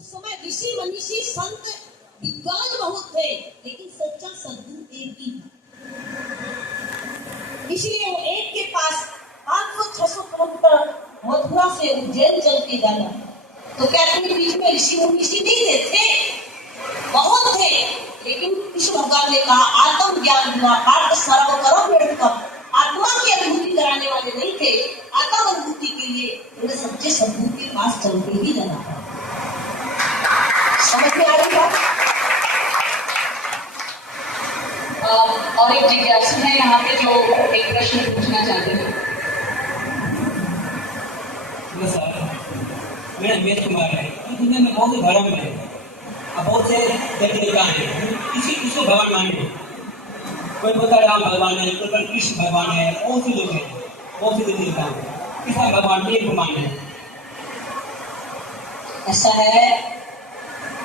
उस समय ऋषि मनीषी संत विद्वान बहुत थे, लेकिन सच्चा सद्गुरु एक ही था। इसलिए वो एक के पास 500-600 किलोमीटर मथुरा से उज्जैन चल के जाना। तो क्या अपने बीच में ऋषि मनीषी नहीं थे? बहुत थे, लेकिन कृष्ण भगवान ने कहा आत्म ज्ञान बिना पार्थ सर्व कर्म व्यर्थम। आत्मा की अनुभूति कराने वाले नहीं थे, आत्म अनुभूति के लिए उन्हें सच्चे सद्गुरु के पास चल के ही जाना था। समझ में आ रही बात? और एक जिज्ञासु है यहाँ पे जो एक प्रश्न पूछना चाहते हैं। मेरा वेद कुमार है। दुनिया में बहुत से धर्म है, बहुत से देवता हैं, किसी भगवान माने। कोई बोलता है राम भगवान है, कोई बोलता कृष्ण भगवान है, बहुत से लोग हैं, बहुत से देवता हैं। किसा भगवान एक को माने? ऐसा है,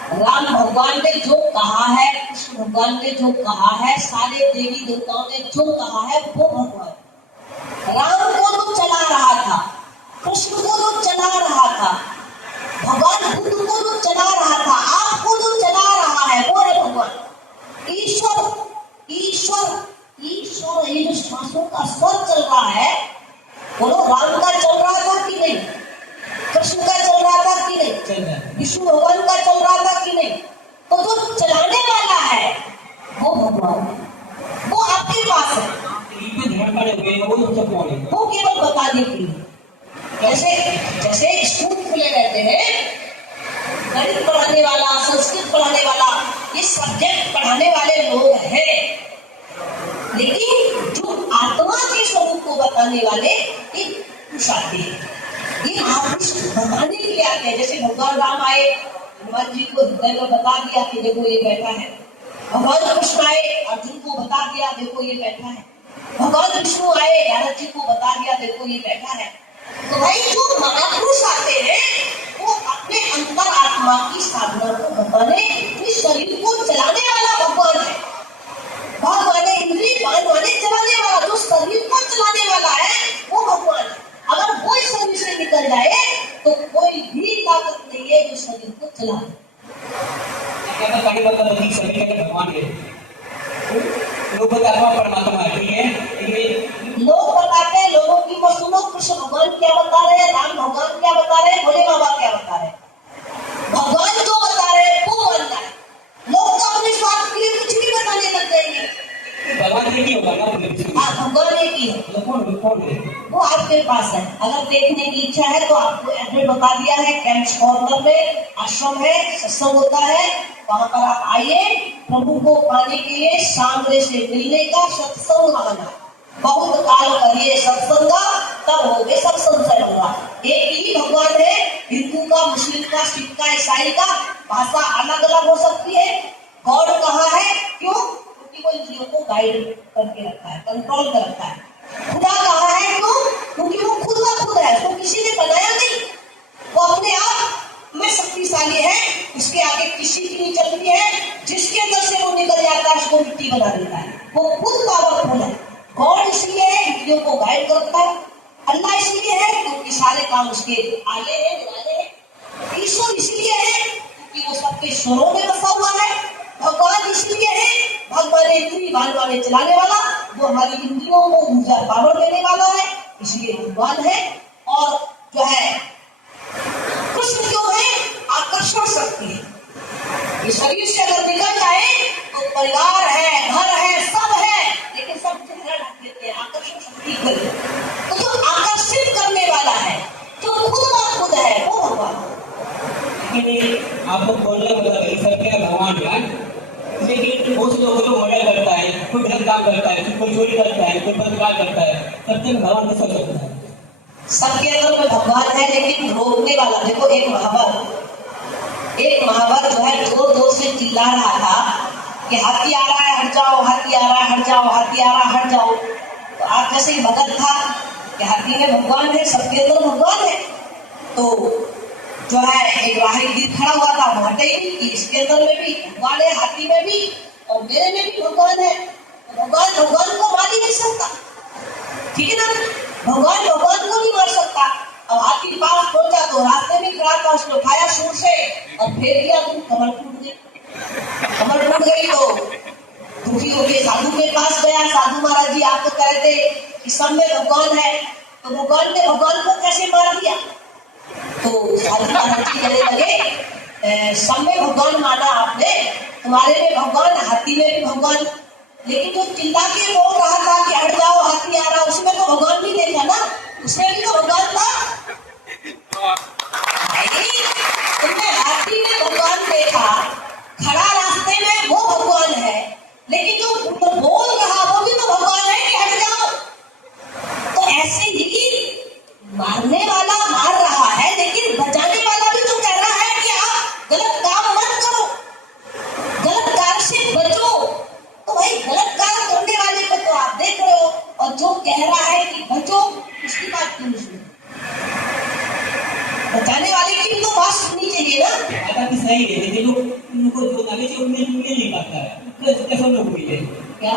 राम भगवान ने जो कहा है, कृष्ण भगवान ने जो कहा है, सारे देवी देवताओं ने जो कहा है वो भगवान। राम को तो चला रहा था, कृष्ण को तो चला रहा था, भगवान बुद्ध को तो चला रहा था, आपको तो चला रहा है वो है भगवान। ईश्वर ईश्वर ईश्वर ये जो श्वासों का स्वर चल रहा है, बोलो राम का चल रहा था कि नहीं? कृष्ण का चल रहा था कि नहीं? विष्णु भगवान का चल रहा था कि नहीं? तो जो चलाने वाला है वो भगवान, वो आपके पास है, वो केवल बताने के लिए। जैसे स्कूल खुले रहते हैं, गणित पढ़ाने वाला, संस्कृत पढ़ाने वाला, ये सब्जेक्ट पढ़ाने वाले लोग हैं, लेकिन जो आत्मा के स्वरूप को बताने वाले एक पुरुष आते हैं। ये महापुरुष बताने के लिए आते हैं। जैसे भगवान राम आए, हनुमान जी को हृदय में बता दिया कि देखो ये बैठा है। भगवान कृष्ण आए, अर्जुन को बता दिया देखो ये बैठा है। भगवान विष्णु आए, नारद जी को बता दिया देखो ये बैठा है। तो भाई जो महापुरुष आते हैं वो अपने अंतर आत्मा की साधना को बताने, इस शरीर को चलाने वाला भगवान है। भगवान इंद्रिय वाले चलाने वाला, जो शरीर को चलाने वाला है वो भगवान है। अगर वो इस शरीर से निकल जाए तो कोई भी ताकत नहीं है जो शरीर को चलाए। भगवान है, लोग परमात्मा है। लोग बताते हैं, लोगों की वो सुनो, कृष्ण भगवान क्या बता रहे हैं, राम भगवान क्या बता रहे हैं, भोले बाबा क्या बता रहे हैं। भगवान जो बता रहे हैं वो बनना है। लोग तो अपने स्वार्थ के लिए कुछ भी बताने लग जाएंगे। भगवान एक ही होगा ना? भगवान एक ही है, वो आपके पास है। अगर देखने की इच्छा है तो आपको एड्रेस बता दिया है, कैंप्स कॉर्नर में आश्रम है, सत्संग होता है, वहां पर आप आइए। प्रभु को पाने के लिए सामने से मिलने का सत्संग आना, बहुत काल करिए सत्संग, तब होगे सब संशय होगा। एक ही भगवान है, हिंदू का, मुस्लिम का, सिख का, ईसाई का, भाषा अलग अलग हो सकती है। गॉड कहाँ है? क्यों? क्योंकि वो इंद्रियों को गाइड करके रखा है, कंट्रोल कर रखा है। खुदा कहाँ है? क्यों? क्योंकि वो खुद का खुद है, उसको किसी ने बनाया नहीं, वो अपने आप में शक्तिशाली है, उसके आगे किसी की नहीं चलती है। जिसके अंदर से वो निकल जाता है उसको मिट्टी बना देता है, वो खुद पावरफुल है। गॉड इसलिए है इंद्रियों को गाइड करता है, अल्लाह इसलिए है क्योंकि सारे काम उसके आगे है, निराले है। ईश्वर इसलिए है क्योंकि वो सबके स्वरों में बसा हुआ है। भगवान इसलिए है, भगवान इंद्रिय वाले चलाने वाला, वो हमारी इंद्रियों को ऊर्जा पावर देने वाला है, इसलिए भगवान है। और जो है कृष्ण क्यों है? आकर्षण शक्ति है। ये शरीर से अगर निकल जाए तो परिवार है, घर है, सब है, लेकिन सब चेहरा ढक देते हैं, आकर्षण शक्ति कर। तो जो आकर्षित करने वाला है, जो खुद का खुद है, वो भगवान। आपको बोलने भगवान है, लेकिन बहुत लोगों को मर्डर करता है, कोई गलत काम करता है, कोई चोरी करता है, कोई बदकार करता है, सबके भगवान कैसा करता है? सबके अंदर में भगवान है, लेकिन रोकने वाला। देखो एक महावर जो है जोर जोर से चिल्ला रहा था कि हाथी आ रहा है हट जाओ, हाथी आ रहा है हट जाओ, हाथी आ रहा है हट जाओ। तो आप जैसे ही भगत था कि हाथी में भगवान है, सबके अंदर भगवान है। तो जो है एक राहगीर खड़ा हुआ था, वो हटे ही कि इसके अंदर में भी भगवान है, हाथी में भी और मेरे में भी भगवान है। भगवान को मार ही नहीं सकता, ठीक है ना? भगवान को नहीं मार सकता, अब हाथी के पास पहुंचा तो रास्ते में खड़ा था, उसने उठाया सूर से और फेर दिया, तो कमर टूट गई। कमर टूट गई तो दुखी होके साधु के पास गया। साधु महाराज जी आपको कह रहे थे कि सब में भगवान है, तो भगवान ने भगवान को कैसे मार दिया? तो साधु महाराज जी कहने लगे सब में भगवान माना आपने, तुम्हारे में भगवान, हाथी में भी भगवान, लेकिन जो चिल्ला के बोल रहा था कि हट जाओ हाथी आ रहा, उसमें तो भगवान भी देखा ना, उसमें भी तो भगवान था। तुमने हाथी में भगवान देखा, खड़ा रास्ते में वो भगवान है, लेकिन जो बोल रहा वो भी तो भगवान है कि हट जाओ। तो ऐसे ही मारने वाला मार रहा है, लेकिन बचाने वाला भी तो कह रहा है कि आप गलत काम मत करो, गलत कार्य से बचो। तो भाई गलत काम करने वाले को तो आप देख रहे हो, और जो कह रहा है कि बचो उसकी बात क्यों सुनो? बचाने वाले की तो बात सुननी चाहिए ना। बात भी सही है, लेकिन लोग उनको जो नॉलेज है उनमें नहीं पाता है, कैसे लोग हुई है क्या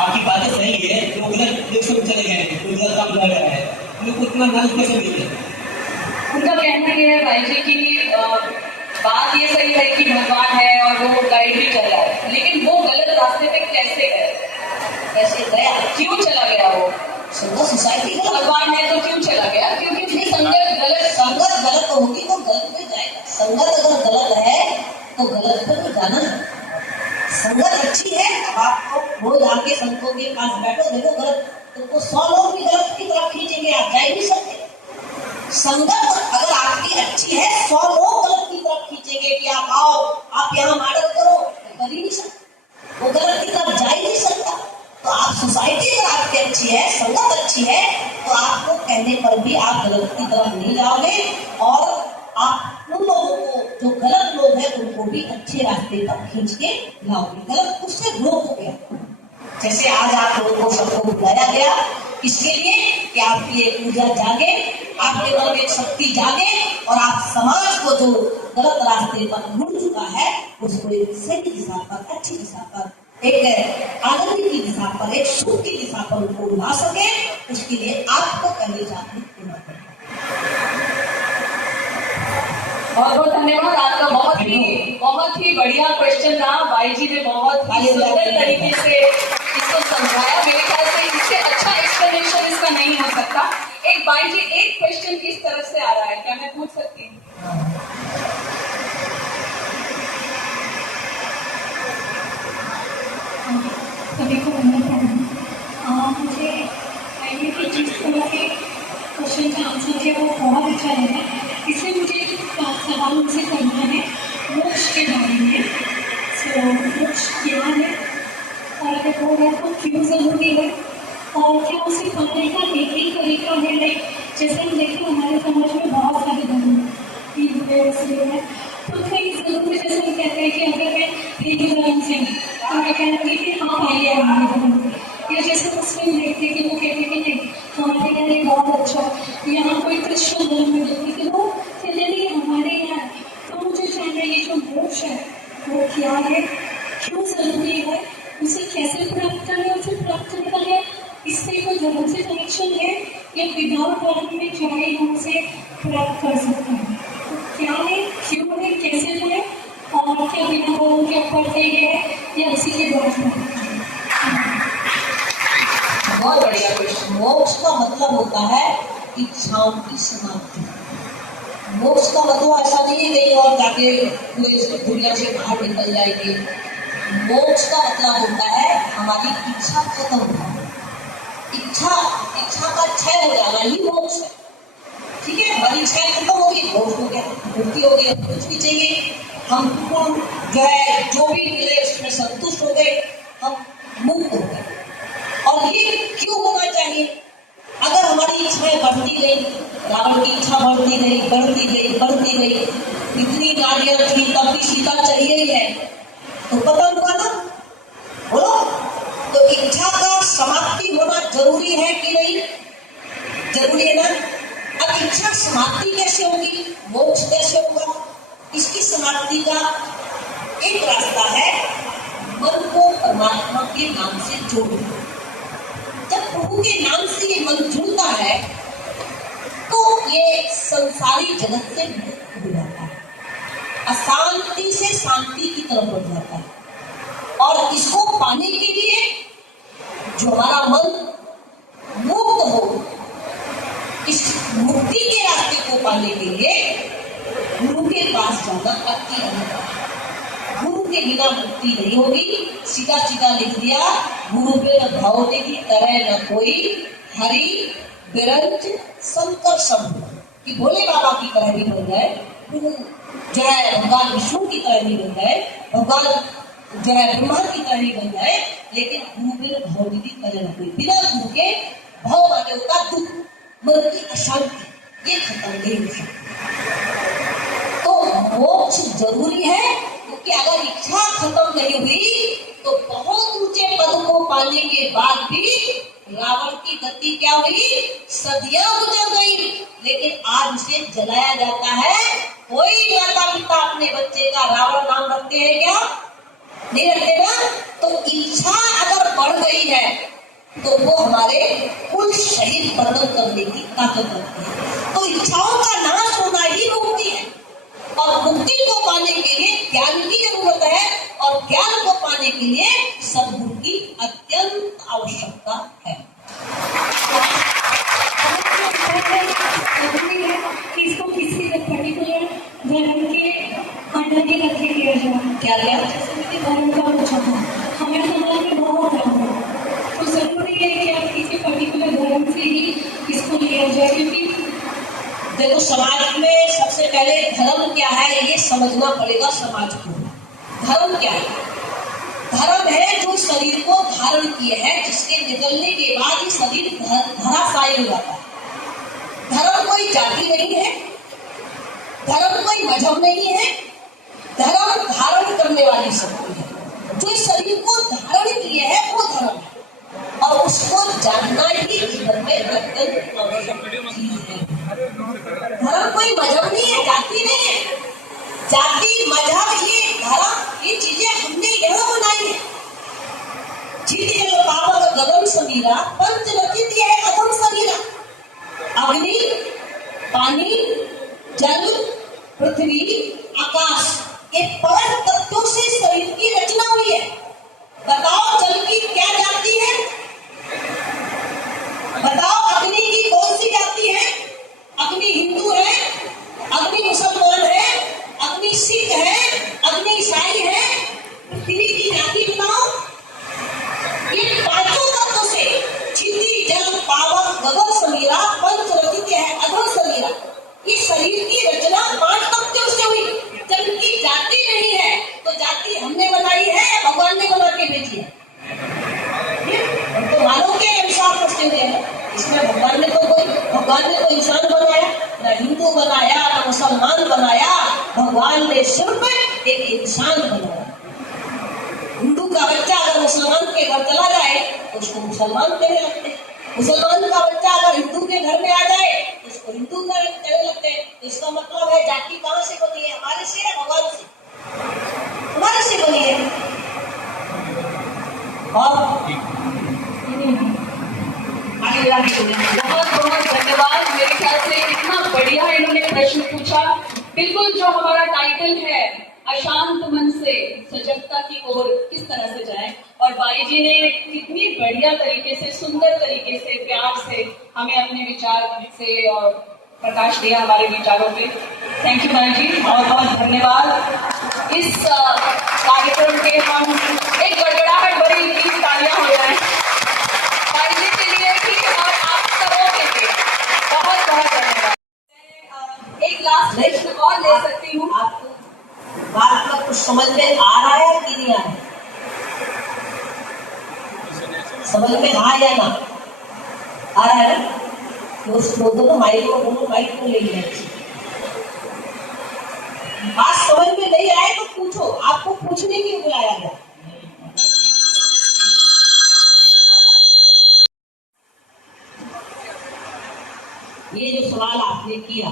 आपकी बातें सही है, जो गलत direction में चले गए हैं, कोई गलत काम कर रहा है, उनको इतना नॉलेज कैसे मिलते हैं? उनका कहना ये है भाई जी कि बात ये सही है कि भगवान है और वो गाइड भी कर रहा है, लेकिन वो गलत रास्ते पे कैसे गए, कैसे गया? क्यों चला गया? वो संगत सोसाइटी का भगवान है तो क्यों चला गया? क्योंकि उसकी संगत गलत होगी तो गलत पे जाएगा। संगत अगर गलत है तो गलत पर तो जाना। संगत अच्छी है, अब आपको रोज आके संतों के पास बैठो, देखो गलत तुमको 100 लोग भी गलत की तरफ खींचेंगे, आप जा ही नहीं सकते। संगत अगर आपकी अच्छी है, 100 लोग गलत की तरफ खींचेंगे कि आप आओ, आप यहाँ मॉडल करो, कर ही नहीं सकते, वो गलत की तरफ जा ही नहीं सकता। तो आप सोसाइटी अगर आपकी अच्छी है, संगत अच्छी है, तो आपको कहने पर भी आप गलत की तरफ नहीं जाओगे, और आप उन लोगों को जो गलत लोग हैं उनको भी अच्छे रास्ते पर खींच के लाओगे, गलत उससे रोकोगे। जैसे आज आप लोगों को सबको बुलाया गया इसके लिए कि आपकी एक ऊर्जा जागे, आपके मन में एक शक्ति जागे, और आप समाज को जो गलत रास्ते पर मुड़ चुका है उसको एक सही दिशा पर, अच्छी दिशा पर, एक आनंद की दिशा पर, एक सुख की दिशा पर उनको ला सके, उसके लिए आपको पहले जागरूक होना पड़ेगा। बहुत बहुत धन्यवाद। आपका बहुत ही बढ़िया क्वेश्चन रहा। भाई जी ने बहुत ही सुंदर तरीके से इसको समझाया। मेरे ख्याल से इससे अच्छा एक्सप्लेनेशन इसका नहीं हो सकता। एक भाई जी, एक क्वेश्चन किस तरफ से आ रहा है, क्या मैं पूछ सकती हूँ? सभी को मुझे आइए कि जिस तरह के क्वेश्चन का आंसर है वो बहुत अच्छा लगा, इसलिए मुझे सवाल उनसे करना है मोक्ष के बारे में। सो मोक्ष क्या है, और अगर वो है तो क्यों जरूरी है, और क्या उसे पाने का एक ही तरीका है? लाइक जैसे हम देखते हैं हमारे समाज में बहुत सारे धर्म है, तो कई जरूर जैसे हम कहते हैं कि अगर मैं हिंदू धर्म से तो मैं कहूँगी कि हाँ आइए हमारे धर्म में, या जैसे मुस्लिम देखते कि वो कहते कि नहीं हमारे यहाँ ये बहुत अच्छा, यहाँ कोई क्रिश्चियन धर्म में देखते कि वो कहते नहीं हमारे यहाँ। तो मुझे जानना ये जो मोक्ष है वो क्या है, क्यों जरूरी है, उसे कैसे प्राप्त करना, उसे प्राप्त करना है, इससे कोई धर्म से कनेक्शन है या विदाउट धर्म में चाहे हम उसे प्राप्त कर सकते हैं? तो क्या है, क्यों है, कैसे है, और क्या बिना धर्म के ऊपर से है या उसी के द्वारा? बहुत बढ़िया क्वेश्चन। मोक्ष का मतलब होता है इच्छाओं की समाप्ति। मोक्ष का मतलब ऐसा नहीं है कहीं और जाके पूरे दुनिया से बाहर निकल जाएंगे। मोक्ष का मतलब होता है हमारी इच्छा खत्म होना, इच्छा का क्षय हो जाना ही मोक्ष है। ठीक है, हमारी इच्छा खत्म हो गई, मोक्ष हो गया, मुक्ति हो गई, कुछ भी चाहिए हमको जो है जो भी मिले उसमें संतुष्ट हो गए, हम मुक्त हो गए। और ये क्यों होना चाहिए? अगर हमारी इच्छाएं बढ़ती गई, रावण की इच्छा बढ़ती गई, बढ़ती गई, बढ़ती गई, इतनी नारियां थी तब भी सीता चाहिए ही है, तो पता हुआ ना, बोलो। तो इच्छा का समाप्ति होना जरूरी है कि नहीं? जरूरी है ना। अब इच्छा समाप्ति कैसे होगी, मोक्ष कैसे होगा? इसकी समाप्ति का एक रास्ता है मन को परमात्मा के नाम से जोड़ना। जब प्रभु के नाम से ये मन जुड़ता है तो ये संसारी जगत से मुक्त हो जाता है, अशांति से शांति की तरफ बढ़ जाता है। और इसको पाने के लिए जो हमारा मन मुक्त हो, इस मुक्ति के रास्ते को पाने के लिए गुरु के पास जाना अति अनिवार्य है। गुरु के बिना मुक्ति नहीं होगी। सीधा सीधा लिख दिया, गुरु पे भवते की तरह न कोई, हरि बिरंज शंकर शंभु, कि भोले बाबा की तरह भी बन जाए, गुरु जो है भगवान विष्णु की तरह भी बन जाए, भगवान जो है ब्रह्मा की तरह भी बन जाए, लेकिन गुरु बिन भवती की तरह न कोई। बिना गुरु के भव माने होता दुख, मन की अशांति, ये खत्म नहीं हो सकती। तो मोक्ष जरूरी है, क्योंकि अगर इच्छा खत्म नहीं हुई तो बहुत ऊंचे पद को पाने के बाद भी रावण की गति क्या हुई, सदियां गुजर गई, लेकिन आज उसे जलाया जाता है। कोई माता पिता अपने बच्चे का रावण नाम रखते हैं क्या? नहीं रखते ना। तो इच्छा अगर बढ़ गई है तो वो हमारे कुल शरीर वर्णन करने की ताकत रखती है। तो इच्छाओं का नाश होना ही मुक्ति है, और मुक्ति को पाने के लिए ज्ञान की जरूरत है, और ज्ञान को पाने के लिए सद्गुरु की अत्यंत आवश्यकता है। इसको किसी पर्टिकुलर धर्म के अंडर में रख के किया जाए, क्या क्या धर्म का पूछा था। हमारे समाज में बहुत धर्म है, तो जरूरी है कि आप किसी पर्टिकुलर धर्म से ही इसको लिया जाए, क्योंकि देखो समाज में सबसे पहले धर्म क्या है ये समझना पड़ेगा समाज को। धर्म क्या है? धर्म है जो शरीर को धारण किए है, जिसके निकलने के बाद ये शरीर धराशायी हो जाता है। धर्म कोई जाति नहीं है, धर्म कोई मजहब नहीं है, धर्म धारण करने वाली शक्ति है। जो शरीर को धारण किए है वो धर्म है, और उसको जानना ही जीवन में अत्यंत आवश्यक चीज है। धर्म कोई मजहब नहीं है, जाति नहीं है। जाति मजहब ये धर्म ये चीजें हमने यहाँ बनाई है। जीत पावक गगन समीरा, पंच रचित है अधम समीरा। अग्नि, पानी, जल, पृथ्वी, आकाश, ये 5 तत्वों से शरीर की रचना हुई है। बताओ जल की क्या जाति है? बताओ अग्नि की कौन सी जाति है? अग्नि हिंदू है, अग्नि मुसलमान है, अग्नि सिख है, अग्नि ईसाई है। पृथ्वी की जाति बताओ। ये 5 तत्वों से क्षिति, जल, पावक, गगन समीरा, पंच रचित है अधम समीरा, ये शरीर की रचना 5 तत्वों से हुई। जब इनकी जाति नहीं है तो जाति हमने बनाई है या भगवान ने बना के भेजी है? तो मानव के अनुसार पूछते हैं, इसमें भगवान ने तो इंसान बनाया ना, हिंदू बनाया ना मुसलमान बनाया, भगवान ने सिर्फ एक इंसान बनाया। हिंदू का बच्चा अगर मुसलमान के घर चला जाए तो उसको मुसलमान कहने लगते हैं, मुसलमान का बच्चा अगर हिंदू के घर में आ जाए तो उसको हिंदू कहने लगते हैं। तो इसका मतलब है जाति कहाँ से बनी है? हमारे से या भगवान से? हमारे से बनी है। और बहुत बहुत धन्यवाद। मेरे ख्याल से इतना बढ़िया इन्होंने प्रश्न पूछा। बिल्कुल जो हमारा टाइटल है, अशांत मन से सजगता की ओर किस तरह से जाए, और बाई जी ने कितनी बढ़िया तरीके से, सुंदर तरीके से, प्यार से हमें अपने विचार से और प्रकाश दिया हमारे विचारों पे। थैंक यू बाई जी, बहुत बहुत धन्यवाद। इस कार्यक्रम के हम एक गड़गड़ाहट भरी 20 तालियां हो जाए बाई जी के लिए भी, और आप सबों के लिए बहुत बहुत धन्यवाद। एक लास्ट प्रश्न और ले सकती हूँ? आपको बात का कुछ समझ में आ रहा है कि नहीं आ रहा? समझ में आ या ना आ रहा है ना? तो दोनों माइक को बोलो, माइक को ले लिया। बात समझ में नहीं आए तो पूछो, आपको पूछने के लिए बुलाया गया। ये जो सवाल आपने किया,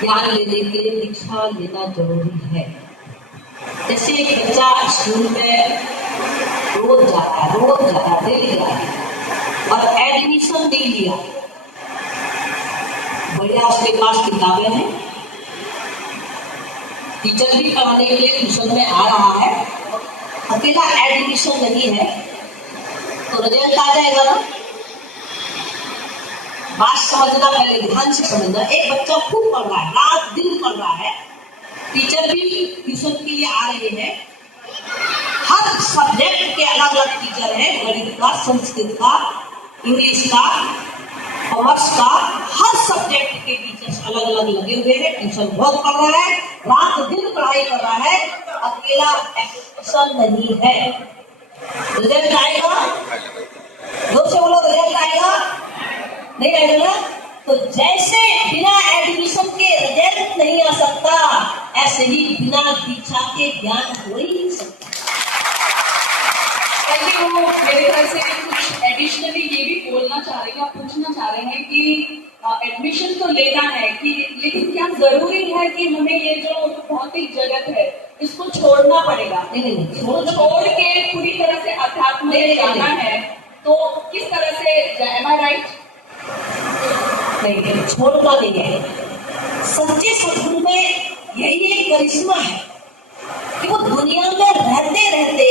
ज्ञान लेने के लिए दीक्षा लेना जरूरी है। जैसे एक बच्चा स्कूल में रोज जाता है, डेली जाता है, और एडमिशन नहीं लिया, बढ़िया उसके पास किताबें हैं, टीचर भी पढ़ाने के लिए ट्यूशन में आ रहा है, अकेला एडमिशन नहीं है तो रिजल्ट आ जाएगा ना। बात समझना, पहले ध्यान से समझना। एक बच्चा खूब पढ़ रहा है, रात दिन पढ़ रहा है, टीचर भी ट्यूशन के लिए आ रहे हैं, हर सब्जेक्ट के अलग अलग टीचर हैं, गणित का, संस्कृत का, इंग्लिश का, कॉमर्स का, हर सब्जेक्ट के टीचर्स अलग अलग लगे हुए हैं, ट्यूशन बहुत पढ़ रहा है, रात दिन पढ़ाई कर रहा है, अकेला एक्शन नहीं है। रिजल्ट आएगा, जोर से बोलो, रिजल्ट आएगा, नहीं आएगा ना? तो जैसे बिना एडमिशन के रिजल्ट नहीं आ सकता, ऐसे ही बिना दीक्षा के ज्ञान हो ही नहीं सकता। वो मेरे ख्याल से कुछ एडिशनली ये भी बोलना चाह रहे हैं, आप पूछना चाह रहे हैं कि एडमिशन तो लेना है कि, लेकिन क्या जरूरी है कि हमें ये जो भौतिक जगत है इसको छोड़ना पड़ेगा? नहीं, छोड़ के पूरी तरह से अध्यात्म में जाना है, तो किस तरह से? एम आई राइट? नहीं, छोड़ना नहीं है। सच्चे सदगुरु में यही एक करिश्मा है कि वो दुनिया में रहते रहते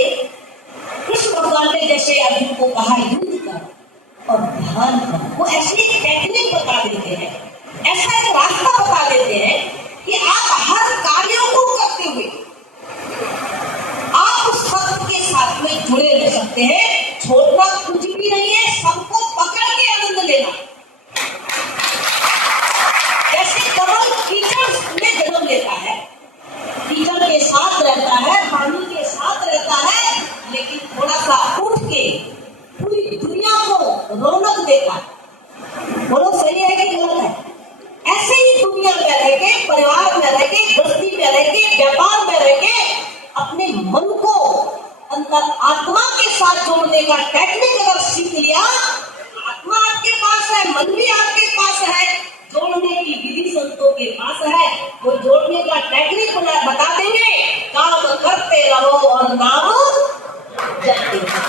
कृष्ण भगवान ने जैसे अर्जुन को कहा युद्ध कर और ध्यान कर, वो ऐसी एक टेक्निक बता देते हैं, ऐसा एक रास्ता बता देते हैं कि आप हर कार्यों को करते हुए आप उस सत्य के साथ में जुड़े रह सकते हैं। छोड़ना कुछ भी नहीं है, सबको पकड़ के आनंद लेना। जैसे कमल कीचड़ में जन्म लेता है, कीचड़ के साथ रहता है, पानी के साथ रहता है, लेकिन थोड़ा सा उठ के पूरी दुनिया को रौनक देता है। बोलो सही है कि गलत है? ऐसे ही दुनिया में रह के, परिवार में रह के, गृहस्थी में रह के, व्यापार में रह के अपने मन को अंतर आत्मा के साथ जोड़ने का टेक्निक अगर सीख लिया, आत्मा आपके पास है, मन भी आपके पास है, जोड़ने की विधि संतों के पास है, वो जोड़ने का टेक्निक बता देंगे। काम करते रहो और नाम जपते रहो।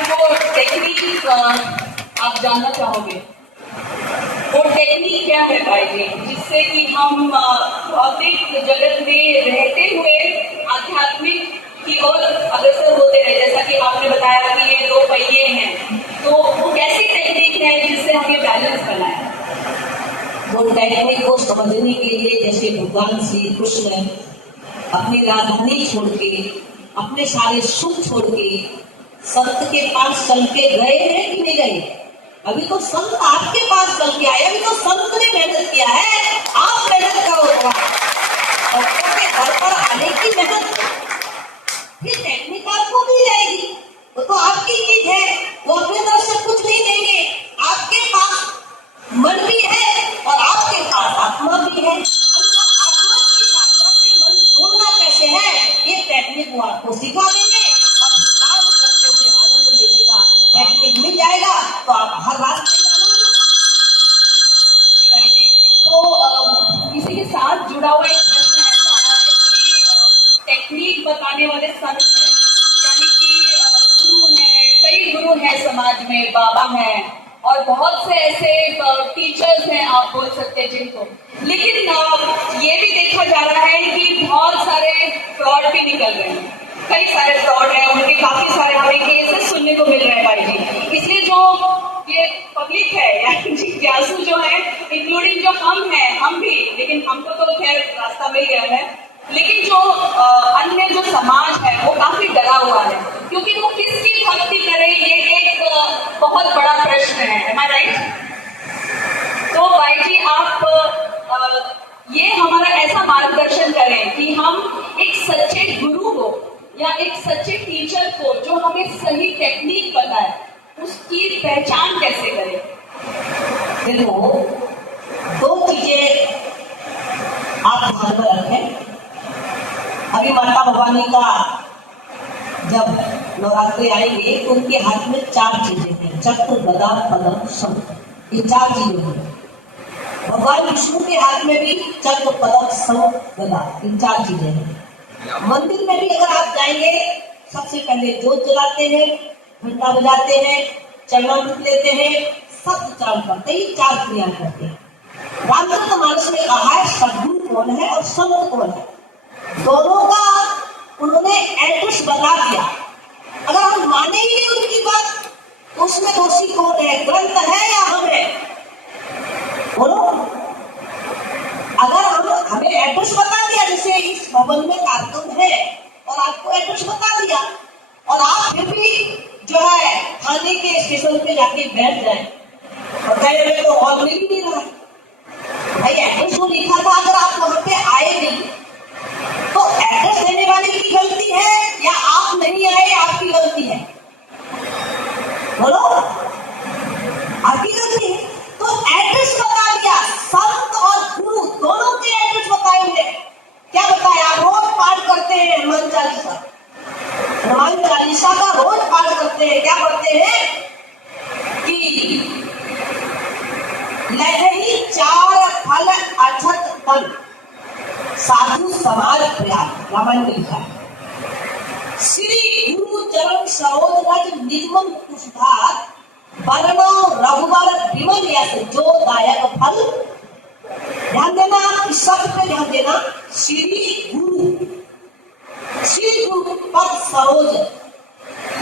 तो वो टेक्निक आप जानना चाहोगे, वो टेक्निक क्या है भाई जी, जिससे कि हम भौतिक जगत में रहते हुए आध्यात्मिक की ओर अग्रसर होते रहे? जैसा कि आपने बताया कि ये दो पहिए हैं, तो वो कैसी टेक्निक है जिससे हम ये बैलेंस बनाए? वो टेक्निक को समझने के लिए जैसे भगवान श्री कृष्ण अपनी राजधानी छोड़ के, अपने सारे सुख छोड़ के संत के पास चल के गए हैं कि नहीं गए? अभी तो संत आपके पास चल के आए, अभी तो संत ने मेहनत किया है, आप मेहनत करो और आपके घर पर आने की मेहनत, ये टेक्निक आपको मिल जाएगी। वो तो आपकी चीज है, वो अपने तरफ से कुछ नहीं देंगे। आपके पास मन भी है और आपके पास आत्मा भी है। आत्मा की साधना से मन जोड़ना कैसे है, ये टेक्निक वो आपको सिखा देंगे और काम करते हुए आनंद लेने का टेक्निक मिल जाएगा, तो आप हर रास्ते में आनंद लेंगे। तो इसी के साथ जुड़ा हुआ एक प्रश्न ऐसा आया है कि टेक्निक बताने वाले संत हैं, यानी कि गुरु हैं, कई गुरु हैं समाज में, बाबा हैं और बहुत से ऐसे टीचर्स हैं आप बोल सकते हैं जिनको, लेकिन ये भी देखा जा रहा है कि बहुत सारे फ्रॉड भी निकल रहे हैं, कई सारे फ्रॉड हैं, उनके काफी सारे हमें केसेस सुनने को मिल रहे हैं भाई जी। इसलिए जो ये पब्लिक है यानी जिज्ञासु जो है, इंक्लूडिंग जो हम हैं, हम भी, लेकिन हमको तो खैर रास्ता मिल गया है, लेकिन जो अन्य जो समाज है वो काफी डरा हुआ है, क्योंकि वो किसकी भक्ति करे ये एक बहुत बड़ा प्रश्न है। एम आई राइट? तो भाई जी आप ये हमारा ऐसा मार्गदर्शन करें कि हम एक सच्चे गुरु को या एक सच्चे टीचर को जो हमें सही टेक्निक बताए, उसकी पहचान कैसे करें? देखो, दो चीजें आप ध्यान में रखें। अभी माता भवानी का जब नवरात्रि आएंगे तो उनके हाथ में 4 चीजें हैं, चक्र, गदा, पद्म, शंख, ये 4 चीजें हैं। भगवान विष्णु के हाथ में भी चक्र, पद्म, शंख, गदा, इन 4 चीजें हैं। मंदिर में भी अगर आप जाएंगे, सबसे पहले जोत जलाते हैं, घंटा बजाते हैं, चरणामृत लेते हैं, सत्य चरण करते ही 4 क्रिया करते हैं। रामचरितमानस में कहा है सद्गुरु कौन है और संत कौन है, दोनों का उन्होंने एड्रेस बता दिया। अगर हम माने ही नहीं उनकी बात तो उसमें दोषी कौन है, ग्रंथ है या हम है? बोलो। अगर हमें एड्रेस बता दिया, जैसे इस भवन में कार्यक्रम है और आपको एड्रेस बता दिया और आप फिर भी जो है थाने के स्टेशन पे जाके बैठ जाए और कहे मेरे को हॉल में ही नहीं रहा, भाई एड्रेस जो लिखा था अगर आप वहां पे आए नहीं तो एड्रेस देने वाले की गलती है या आप नहीं आए आपकी गलती है? बोलो, आपकी गलती है। तो एड्रेस बता दिया, संत और गुरु दोनों के एड्रेस बताए हुए। क्या बताया? रोज पाठ करते हैं हनुमान चालीसा, हनुमान चालीसा का रोज पाठ करते हैं। क्या पढ़ते हैं कि लहरी 4 फल अक्षत फल साधु समाज प्रयाग, रामायण में लिखा है। श्री गुरु चरण सरोज रज निर्मल कुशधार वर्णो रघुवर विमल यश जो दायक फल। ध्यान देना, इस शब्द पे ध्यान देना। श्री गुरु पद सरोज,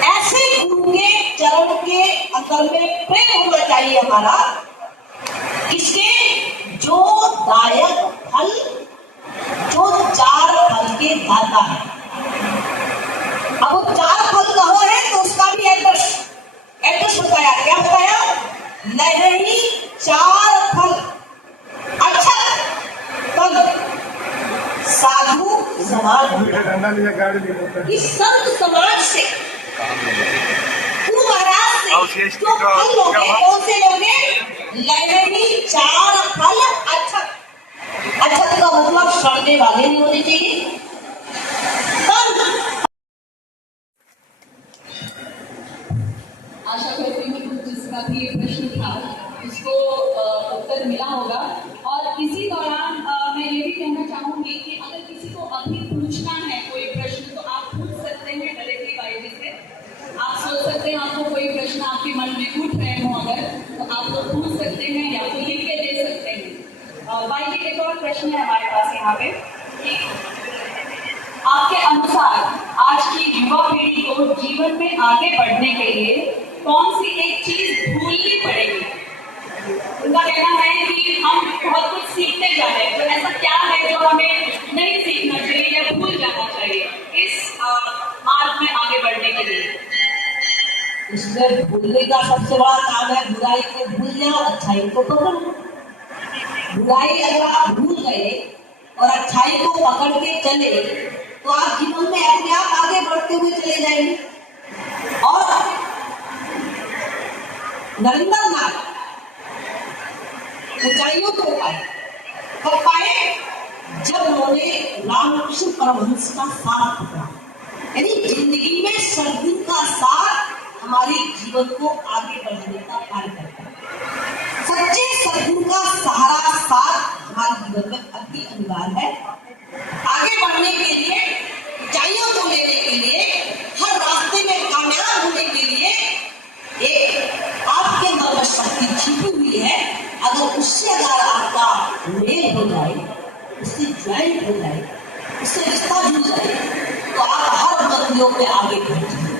ऐसे गुरु के चरण के अंदर में प्रेम होना चाहिए हमारा, इसके जो दायक फल, जो 4 फल के दाता है। अब वो 4 फल कहाँ है तो उसका भी एड्रेस बताया। क्या बताया? लहरी 4 फल अक्षत फल साधु समाज, इस संत समाज से गुरु महाराज से जो फल लोगे, कौन से लोगे? लहरी 4 फल अक्षत। अक्षत का मतलब सड़ने वाले नहीं होने चाहिए। आशा करती हूँ कि जिसका भी ये प्रश्न था उसको उत्तर मिला होगा। और इसी दौरान मैं ये भी कहना चाहूंगी कि अगर किसी को अभी पूछना है कोई प्रश्न तो आप पूछ सकते हैं डायरेक्टली बाईजी से। आप सोच सकते हैं आपको कोई प्रश्न आपके मन में उठ रहे हो अगर, तो आप लोग पूछ सकते हैं या तो लिख के दे सकते हैं। बाईजी एक और प्रश्न है हमारे पास यहाँ पे कि आपके अनुसार आज की युवा पीढ़ी को जीवन में आगे बढ़ने के लिए कौन सी एक चीज भूलनी पड़ेगी? उनका कहना है कि हम बहुत कुछ सीखते जा रहे हैं, तो ऐसा क्या है जो हमें नहीं सीखना चाहिए या भूल जाना चाहिए इस मार्ग में आगे बढ़ने के लिए? इसमें भूलने का सबसे बड़ा काम है बुराई को भूल जाओ, अच्छाई को पकड़ो। बुराई अगर आप भूल गए और अच्छाई को पकड़ के चले तो आप जीवन में अपने आप आगे बढ़ते हुए चले जाएंगे। और नरेंद्र नाथ ऊंचाइयों को पाए, कब पाए? जब उन्होंने रामकृष्ण परमहंस का साथ पकड़ा। यानी जिंदगी में सद्गुरु का साथ हमारे जीवन को आगे बढ़ाने का कार्य करता है। सच्चे सद्गुरु का सहारा साथ हमारे जीवन में अति अनिवार्य है। आगे बढ़ने के लिए, ऊंचाइयों को लेने के लिए, हर रास्ते में कामयाब होने के लिए एक आपके अंदर शक्ति छिपी हुई है। अगर उससे अगर आपका मेल हो जाए, उससे ज्वाइंट हो जाए, उससे रिश्ता जुड़ जाए तो आप हर मंजिलों पे आगे बढ़ेंगे।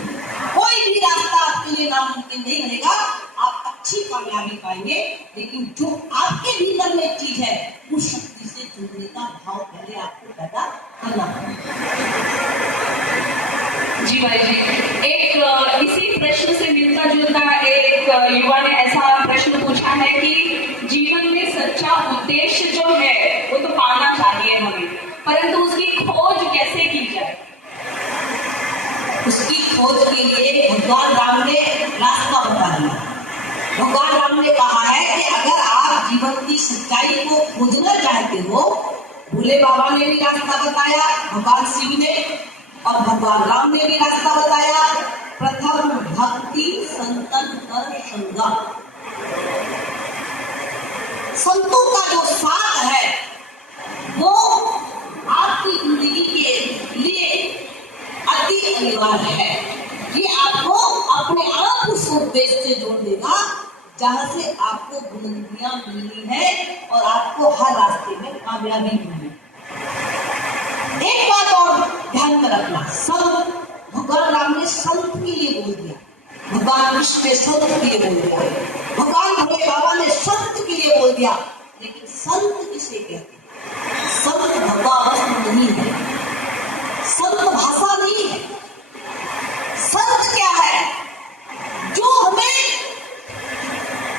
कोई भी रास्ता आपके लिए नामुमकिन नहीं रहेगा। आप अच्छी कामयाबी पाएंगे, लेकिन जो आपके भीतर में चीज है उस शक्ति से जुड़ने का भाव पहले आपको पैदा करना पड़ेगा। जी भाई जी, एक इसी प्रश्न से मिलता जुलता एक युवा ने ऐसा प्रश्न पूछा है कि जीवन में सच्चा उद्देश्य जो है वो तो पाना चाहिए हमें, परंतु उसकी खोज कैसे की जाए? उसकी खोज के लिए भगवान राम ने रास्ता बता दिया। भगवान राम ने कहा है कि अगर आप जीवन की सच्चाई को खोजना चाहते हो, भोले बाबा ने भी रास्ता बताया, भगवान शिव ने और भगवान राम ने भी रास्ता बताया। प्रथम भक्ति संतन कर संगा। संतों का जो साथ है वो आपकी जिंदगी के लिए अति अनिवार्य है। ये आपको अपने आप उस उद्देश्य से जोड़ देगा जहां से आपको बुलंदियां मिलनी है और आपको हर रास्ते में कामयाबी मिलनी है। एक बात और ध्यान में रखना, संत भगवान राम ने संत के लिए बोल दिया, भगवान कृष्ण ने संत के लिए बोल दिया, भगवान भोले बाबा ने संत के लिए बोल दिया, लेकिन संत किसे कहते हैं? संत भगवा वस्त्र नहीं है, संत भाषा नहीं है। संत क्या है? जो हमें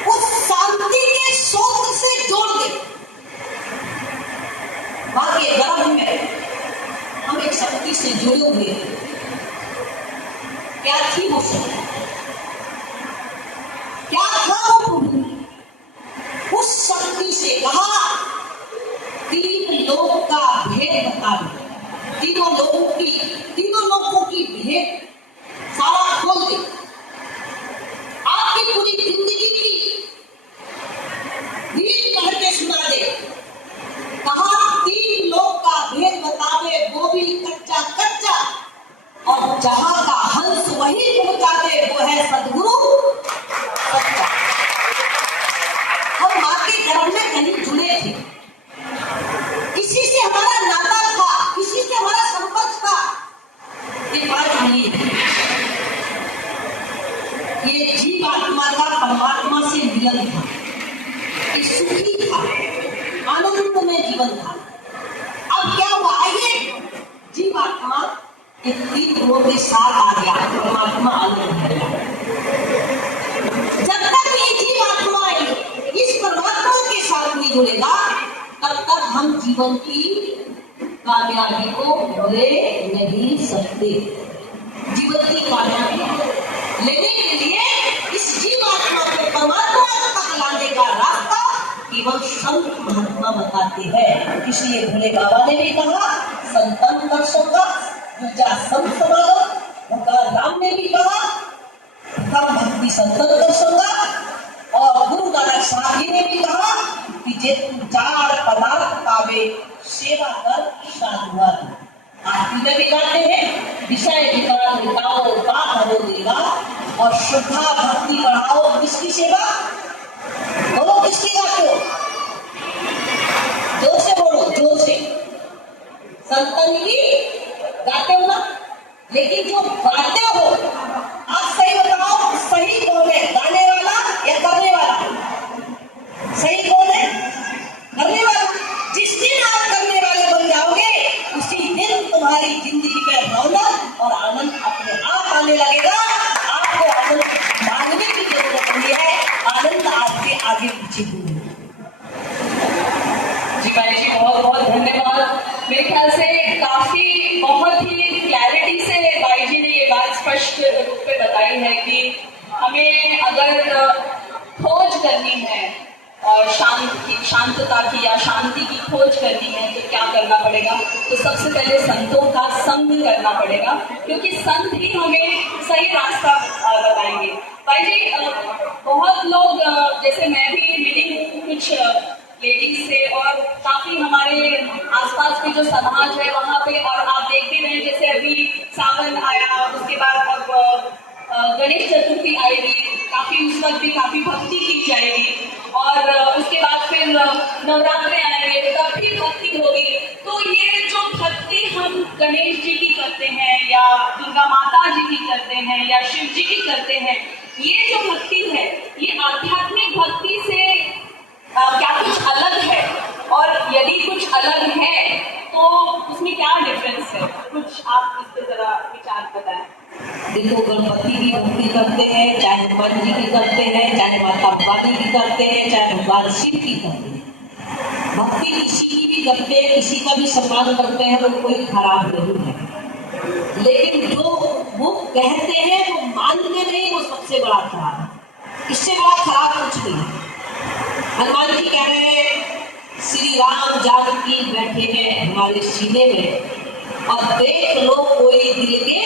उस शांति के स्रोत से जोड़ दे। बाकी गर्भ में हम एक शक्ति से जुड़े हुए हैं, क्या थी वो शक्ति? क्या था वो प्रभु? उस शक्ति से कहा तीन लोक का भेद बता दो, तीनों लोगों की भेद सारा खोल दे, आपकी पूरी जिंदगी की रीत कह के सुना दे। कहा तीन लोक का भेद बता दे, वो भी कच्चा कच्चा, और जहां का हंस वही पहुंचा दे, वो है सदगुरु सच्चा। हम मां के गर्भ में कहीं जुड़े थे, किसी से हमारा नाता था, किसी से हमारा संपर्क था। ये बात नहीं है, ये जीव आत्मा का परमात्मा से मिलन था, ये सुखी था, आनंद में जीवन था। अब क्या हुआ? आइए जीव आत्मा एक तीन गुणों के साथ आ गया, परमात्मा आनंद है। जब तक ये जीव आत्मा इस परमात्मा के साथ नहीं जुड़ेगा, तब तक हम जीवन की कामयाबी को ले नहीं सकते। जीवन की कामयाबी लेने के लिए इस जीवात्मा को परमात्मा तक लाने का रास्ता केवल संत महात्मा बताते हैं। इसलिए भोले बाबा ने भी कहा संतन दर्शनका दूजा संत समागम, भगवान राम ने भी कहा कम भक्ति संतन दर्शनका, और गुरु नानक साहब जी ने भी कहा कि जे तू चार पदार्थ पावे सेवा कर साधुवाद। आरती में भी गाते हैं विषय विकार मिटाओ पाप हरो देगा, और श्रद्धा भक्ति बढ़ाओ किसकी सेवा? बोलो किसकी गाते हो? जोर से बोलो, जोर से। संतन की गाते हो ना, लेकिन जो गाते हो आप सही बताओ, सही कौन है, गाने वाला या करने वाला? सही कौन है? करने वाला। जिस दिन आप करने वाले बन जाओगे, उसी दिन तुम्हारी जिंदगी में रौनक और आनंद अपने आप आने लगेगा। आपको आनंद मांगने की जरूरत नहीं है, आनंद आपके आगे पीछे दूर है। जी भाई जी, बहुत बहुत धन्यवाद। मेरे ख्याल से काफी बहुत ही क्लैरिटी से भाई जी ने ये बात स्पष्ट रूप में बताई है कि हमें अगर खोज करनी है और शांतता की या शांति की खोज करनी है तो क्या करना पड़ेगा? तो सबसे पहले संतों का संग करना पड़ेगा, क्योंकि संत ही हमें सही रास्ता बताएंगे। भाई जी, बहुत लोग, जैसे मैं भी मिली हूँ कुछ लेडीज से, और काफी हमारे आसपास के जो समाज है वहाँ पे, और आप देखते रहे जैसे अभी सावन आया, उसके बाद अब गणेश चतुर्थी आएगी, काफी उस वक्त भी काफी भक्ति की जाएगी, और उसके बाद फिर नवरात्रे आएंगे तब फिर भक्ति होगी। तो ये जो भक्ति हम गणेश जी की करते हैं या दुर्गा माता जी की करते हैं या शिव जी की करते हैं, ये जो भक्ति है ये आध्यात्मिक भक्ति से क्या कुछ अलग है? और यदि कुछ अलग है तो उसमें क्या डिफरेंस है? कुछ आप इस पर जरा विचार बताएं। देखो, गणपति की भक्ति करते हैं, चाहे हनुमान जी की करते हैं, चाहे माता भवानी की करते हैं, चाहे भगवान शिव की करते हैं। भक्ति किसी की भी करते हैं, किसी का भी सम्मान करते हैं, तो कोई खराब नहीं है। लेकिन जो वो कहते हैं वो मानते नहीं, वो सबसे बड़ा खराब है। इससे बड़ा खराब कुछ नहीं है। हनुमान जी कह रहे हैं श्री राम जानकी बैठे हैं हमारे सीने में, और देख लो कोई दिल के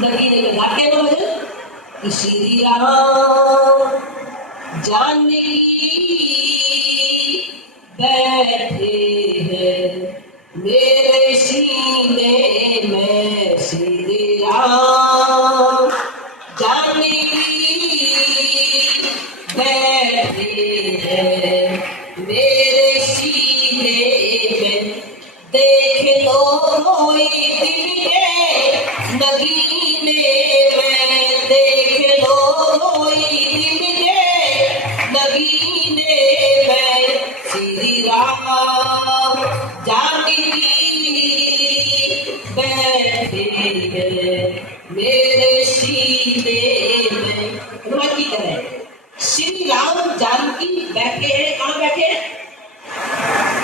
नगीने में। गाते हो भजन, श्री राम जानकी बैठे हैं मेरे सीने में, श्री राम जानकी श्री राम जानकी बैठे हैं मेरे सीने में। हनुमान जी कह रहे हैं श्री राम जानकी बैठे हैं। कहाँ बैठे हैं?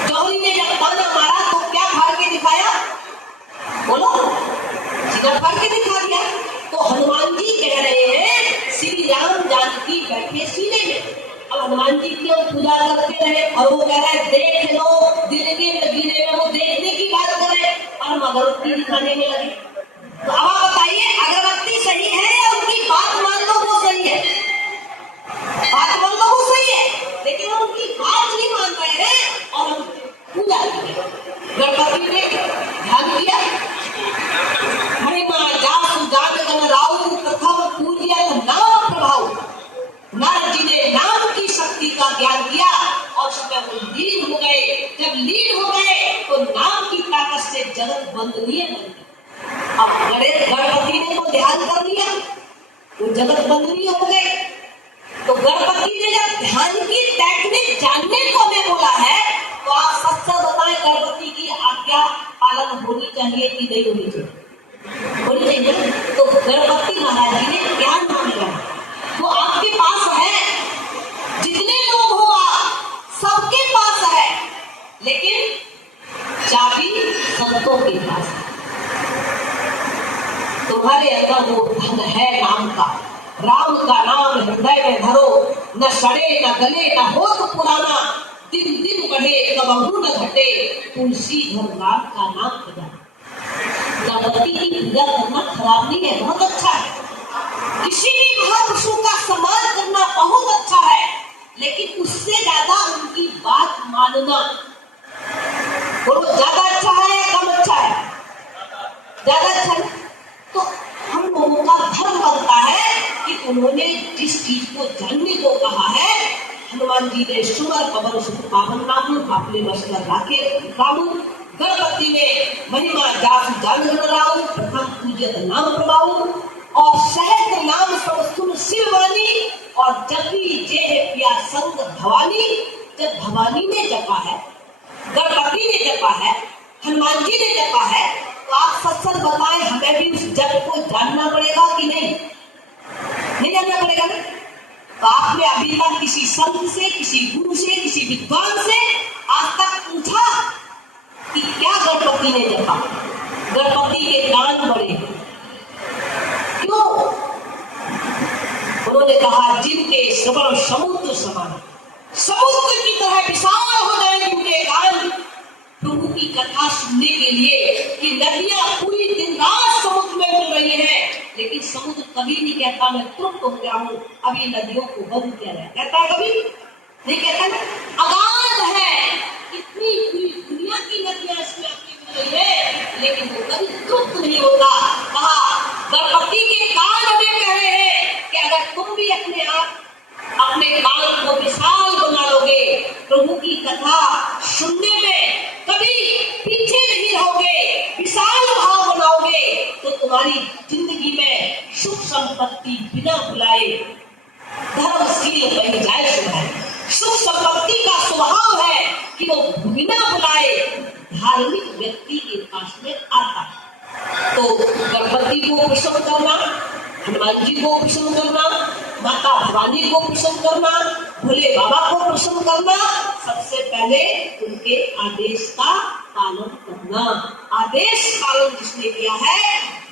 जौहरी ने जब ताना मारा तो क्या फाड़ के दिखाया? बोलो, सीधा फाड़ के दिखा दिया। तो हनुमान जी कह रहे हैं श्री राम जानकी बैठे सीने में। अब हनुमान जी क्यों पूजा करते रहे? और वो कह रहा है देख लो, दिल के नगीने में वो देखने की बात कर रहे और अगरबत्ती दिखाने में लगे। तो अब आप बताइए, अगरबत्ती सही है या उनकी बात मान लो वो सही है? बात मान लो वो सही है, लेकिन वो उनकी बात नहीं मान रहे हैं और हम पूजा कर रहे हैं। गणपति ने ध्यान दिया, हरिमा जासु जागरण राउ प्रथम पूज्य नाम प्रभाव। नारद जी ने नाम की शक्ति का ज्ञान किया और उसमें वो लीन हो गए। जब लीन हो गए तो नाम की ताकत से जगत वंदनीय बन गई। अब गणपति ने तो ध्यान कर लिया, वो जगत वंदनीय हो गए। तो गणपति ने जब ध्यान की टेक्निक जानने को हमें बोला है तो आप सच सच बताएं, गणपति की आज्ञा पालन होनी चाहिए कि नहीं होनी चाहिए? होनी चाहिए। तो गणपति महाराज जी ने ज्ञान मान लिया, वो आपके पास है, जितने लोग हो आप सबके पास है, लेकिन चाबी संतों के पास है। तुम्हारे अंदर वो धन है नाम का। राम का नाम हृदय में धरो, न सड़े न गले न हो तो पुराना, दिन दिन बढ़े कबहू न घटे, तुलसी घर राम का नाम बजाना। गणपति की पूजा करना खराब नहीं है, बहुत अच्छा है। किसी भी महापुरुषों का सम्मान करना बहुत अच्छा है, लेकिन उससे ज्यादा उनकी बात मानना, बोलो ज्यादा अच्छा है या कम अच्छा है? ज्यादा अच्छा है। तो हम लोगों का धर्म बनता है कि उन्होंने जिस चीज को जानने को कहा है, हनुमान जी ने सुमर पवन सुख पावन नाम आपने मसला राखे काबू। गणपति ने महिमा जासु जागरण राउ प्रथम पूज्य नाम प्रभाव और सहस्त्र नाम सब सुन शिववाणी और जपी जे पिया संग भवानी। जब भवानी ने जपा है, गणपति ने जपा है, हनुमान जी ने जपा है, तो आप सच सच बताएं, हमें भी उस जप को जानना पड़ेगा कि नहीं? नहीं जानना पड़ेगा ना? तो आपने अभी तक किसी संत से, किसी गुरु से, किसी विद्वान से आज तक पूछा कि क्या गणपति ने जपा? गणपति के कान बड़े, क्यों? उन्होंने कहा जिनके श्रवण समुद्र समान, समुद्र की तरह विशाल हो जाए जिनके कान प्रभु की कथा सुनने के लिए, कि नदियां पूरी दिन रात समुद्र में मिल रही है, लेकिन समुद्र कभी नहीं कहता मैं तृप्त हो गया हूँ, अभी नदियों को बंद किया जाए। कहता है कभी? नहीं कहता ना। अगाध है, इतनी पूरी दुनिया की नदियां इसमें आपकी मिल रही है, लेकिन वो कभी तृप्त नहीं होता। कहा गणपति के कान हमें कह रहे हैं कि अगर तुम भी अपने आप अपने कान को विशाल बना लोगे, प्रभु की कथा सुनने में कभी पीछे नहीं रहोगे, विशाल भाव बनाओगे, तो तुम्हारी जिंदगी में सुख संपत्ति बिना बुलाए धर्मशील बन जाए। सुनाए सुख संपत्ति का स्वभाव है कि वो बिना बुलाए धार्मिक व्यक्ति के पास में आता है। तो गणपति को प्रसन्न करना, हनुमान जी को प्रसन्न करना, माता भवानी को प्रसन्न करना, भोले बाबा को प्रसन्न करना, सबसे पहले उनके आदेश का पालन करना। आदेश पालन जिसने किया है,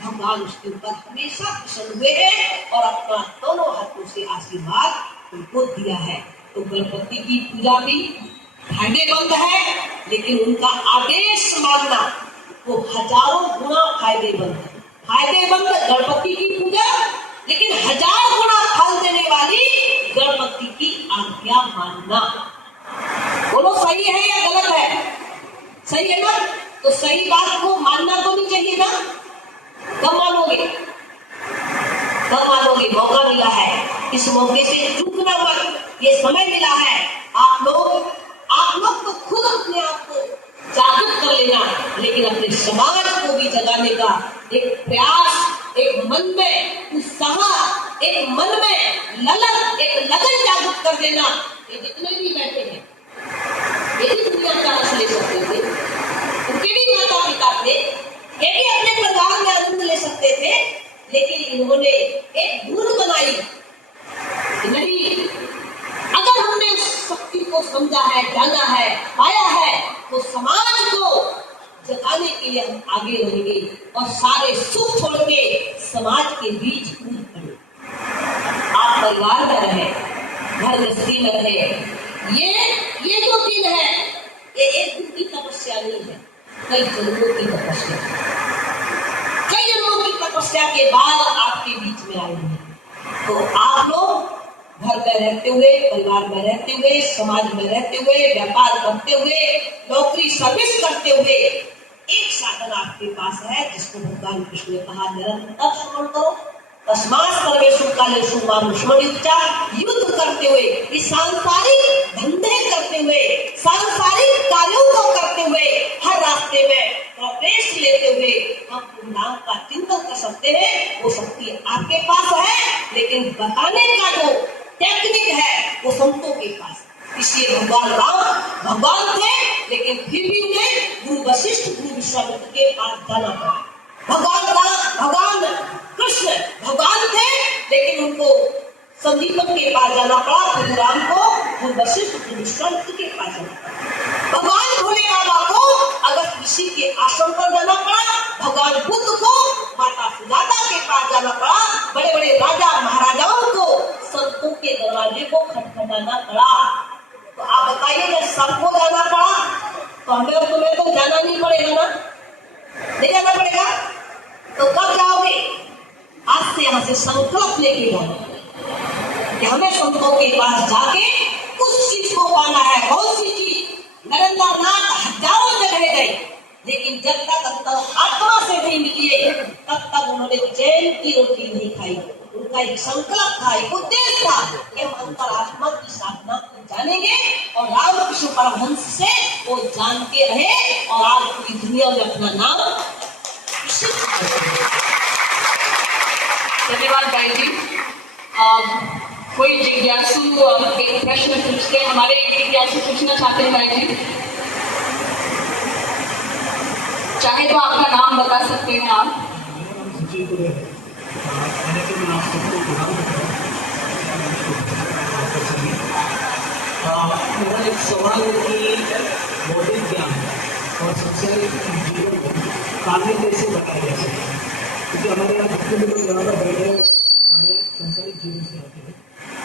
भगवान उसके ऊपर हमेशा प्रसन्न हुए हैं और अपना दोनों हाथों से आशीर्वाद उनको दिया है। तो गणपति की पूजा भी फायदेमंद है, लेकिन उनका आदेश मानना वो हजारों गुना फायदेमंद है। फायदेमंद गणपति की पूजा, लेकिन 1000 गुना फल देने वाली गणपति की आज्ञा मानना। बोलो सही है या गलत है? सही है ना? तो सही बात को मानना तो नहीं चाहिए ना? कब मानोगे? कब मानोगे? मौका मिला है, इस मौके से चूकना मत। ये समय मिला है, आप लोग तो खुद अपने आप को जागृत कर लेना, लेकिन अपने समाज को भी जगाने का एक प्रयास, एक मन में उत्साह, एक मन में ललन, एक लगन जागृत कर देना। ये जितने भी बैठे हैं, ये इन्होंने एक भूल बनाई कि नहीं, अगर हमने उस शक्ति को समझा है, जाना है, पाया है, तो समाज को जगाने के लिए हम आगे रहेंगे और सारे सुख छोड़ के समाज के बीच कूद पड़े। आप परिवार में रहे, घर गृहस्थी में रहे, ये जो दिन है, ये एक दिन की तपस्या नहीं है, कई जन्मों की तपस्या। कई जन्मों की तपस्या के बाद आपके बीच में आए हैं। तो आप लोग घर में रहते हुए, परिवार में रहते हुए, समाज में रहते हुए, व्यापार करते हुए, नौकरी सर्विस करते हुए, एक साधन आपके पास है जिसको भगवान कृष्ण ने कहा निरंतर श्रवण करो। तस्मात् सर्वेषु कालेषु मां स्मृत्या, युद्ध करते हुए, इस सांसारिक धंधे करते हुए, सांसारिक कार्यों को करते हुए, हर रास्ते में प्रवेश लेते हुए हम नाम का चिंतन कर सकते हैं। वो शक्ति आपके पास है, लेकिन बताने का जो टेक्निक है वो संतों के पास। इसलिए भगवान राम भगवान थे, लेकिन फिर भी उन्हें गुरु वशिष्ठ, गुरु विश्वामित्र के पास जाना पड़ा। भगवान कृष्ण भगवान थे, लेकिन उनको संदीपक के पास जाना पड़ा, प्रभु राम को गुरु वशिष्ठ, गुरु विश्वामित्र के पास जाना पड़ा। भगवान भोले बाबा को अगस्त ऋषि के आश्रम पर जाना पड़ा, भगवान बुद्ध को माता सुजाता के पास जाना पड़ा, बड़े बड़े राजा महाराजाओं को संतों के दरवाजे को खटखटाना पड़ा। तो आप बताइए, जब सबको जाना पड़ा तो तुम्हें तो जाना नहीं पड़ेगा ना, नहीं जाना पड़ेगा? तो कब जाओगे? आज से यहाँ से संकल्प लेके जाओ कि हमें संतों के पास जाके उस चीज को पाना है। बहुत सी चीज नरेंद्र नाथ हजारों जगह गए, लेकिन जब तक आत्मा से नहीं निकले तब तक उन्होंने चैन की रोटी नहीं खाई। उनका एक संकल्प था, एक उद्देश्य था कि हम अंतरात्मा की साधना को जानेंगे और रामकृष्ण परमहंस से वो जानते रहे और आज पूरी दुनिया में अपना नाम। धन्यवाद भाई जी। कोई जिज्ञासु एक प्रश्न पूछते हैं, हमारे एक जिज्ञासु पूछना चाहते हैं भाई जी, चाहे तो आपका नाम बता सकते हैं आप। मेरा एक सवाल है कि बौद्धिक ज्ञान और संसारिक जीवन को तालमेल कैसे बताया जा सकता है, क्योंकि हमारे यहाँ जितने भी लोग यहाँ पर बैठे हमें संसारिक जीवन से आते हैं,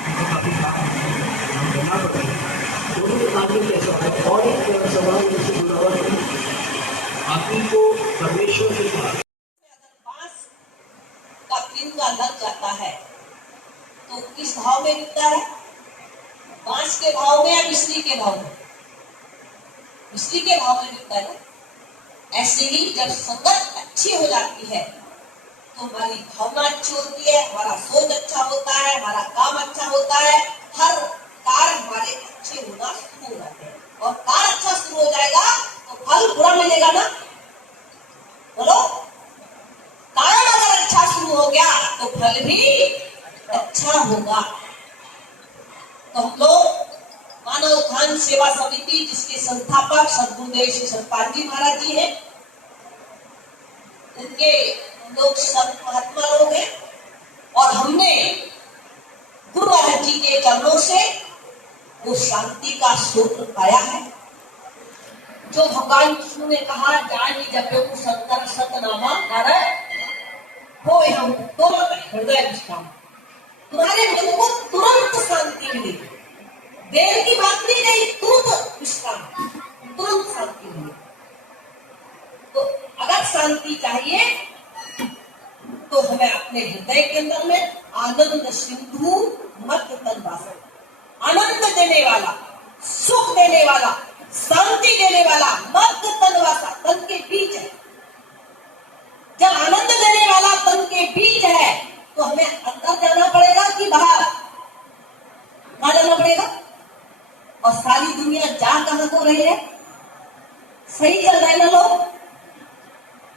उनको काफ़ी काम देना पड़ता है, दोनों का तालमेल कैसे होता है। और एक सवाल इससे जुड़ा हुआ है, आदमी को परमेश्वर के पास बांस का तिनका लग जाता है तो किस भाव में बिकता है? बांस के भाव में या मिश्री के भाव में? मिश्री के भाव में बिकता है ना। ऐसे ही जब संगत अच्छी हो जाती है तो हमारी भावना अच्छी होती है, हमारा सोच अच्छा होता है, हमारा काम अच्छा होता है, हर कार्य हमारे अच्छे होना शुरू हो जाते हैं। और कार्य अच्छा शुरू हो जाएगा तो फल बुरा मिलेगा ना, बोलो। काम अगर अच्छा शुरू हो गया तो फल भी अच्छा होगा। तो हम लोग मानव उत्थान सेवा समिति, जिसके संस्थापक सद्गुरुदेव श्री सतपाल जी महाराज जी हैं, उनके लोग संत महात्मा लोग हैं और हमने गुरु महाराज जी के चरणों से वो शांति का सूत्र पाया है जो भगवान कृष्ण ने कहा, जानी जपे शंकर सतनामा नारायण हो हम तुरंत हृदय विश्राम, तुम्हारे मन को तुरंत शांति मिलेगी। देर की बात नहीं रही, तुरंत विश्राम, तुरंत शांति मिलेगी। तो अगर शांति चाहिए तो हमें अपने हृदय के अंदर में आनंद सिंधु मत तन वासा, आनंद देने वाला, सुख देने वाला, शांति देने वाला मत तन वासा, तन के बीच है। जब आनंद देने वाला तन के बीच है तो हमें अंदर जाना पड़ेगा कि बाहर? कहाँ जाना पड़ेगा? और सारी दुनिया जा कहाँ को रही है? सही चल रहा है ना लोग?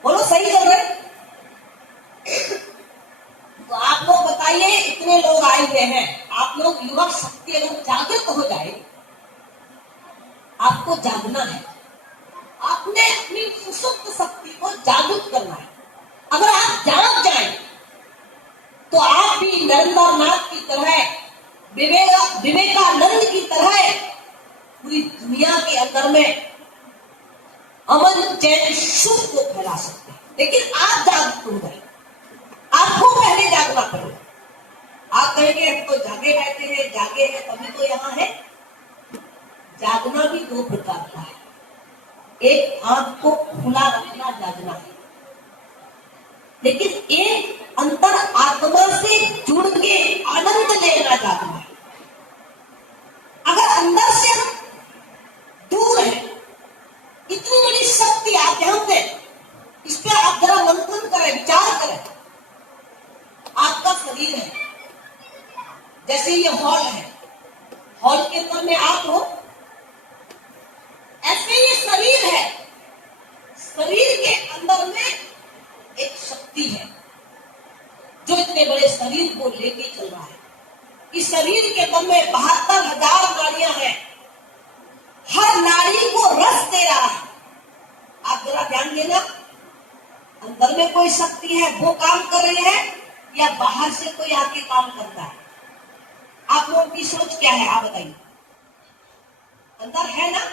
बोलो सही चल रहे? तो आप लोग बताइए, इतने लोग आए हुए हैं, आप लोग युवक शक्ति अगर जागृत हो जाए, आपको जागना है, आपने अपनी सुसुप्त शक्ति को जागृत करना है। अगर आप जाग जाए तो आप भी नरेंद्र नाथ की तरह, विवेकानंद की तरह पूरी दुनिया के अंदर में अमन चैन सुख को फैला सकते हैं। लेकिन आप जागरूक हो गए, आपको पहले जागना पड़ेगा। आप कहेंगे हम तो जागे बैठे हैं, जागे हैं तभी तो यहाँ है। जागना भी दो प्रकार का है, एक आंख को खुला रखना जागना है, लेकिन एक अंतर आत्मा से जुड़ के आनंद लेना जागना है। अगर अंदर से हम दूर है, इतनी बड़ी शक्ति आप ध्यान दें, इस पर आप जरा मंथन करें, विचार करें। आपका शरीर है, जैसे ये हॉल है, हॉल के अंदर में आप हो, ऐसे ये शरीर है, शरीर के अंदर में एक शक्ति है जो इतने बड़े शरीर को लेके चल रहा है। इस शरीर के अंदर में 72,000 नाड़ियां हैं, हर नाड़ी को रस दे रहा है। आप जरा ध्यान देना, अंदर में कोई शक्ति है वो काम कर रही है या बाहर से कोई आके काम करता है? आप लोगों की सोच क्या है, आप बताइए। अंदर है ना,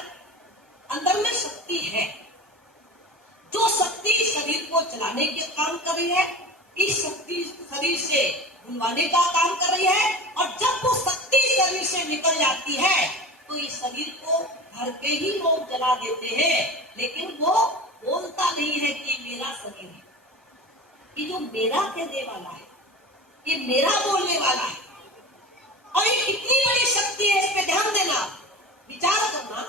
अंदर में शक्ति है, जो शक्ति शरीर को चलाने के काम कर रही है, इस शक्ति शरीर से बुलवाने का काम कर रही है। और जब वो शक्ति शरीर से निकल जाती है तो इस शरीर को घर के ही लोग जला देते हैं, लेकिन वो बोलता नहीं है कि मेरा शरीर है। ये जो मेरा कहने वाला है, ये मेरा बोलने वाला है, और ये कितनी बड़ी शक्ति है, इस पे ध्यान देना, विचार करना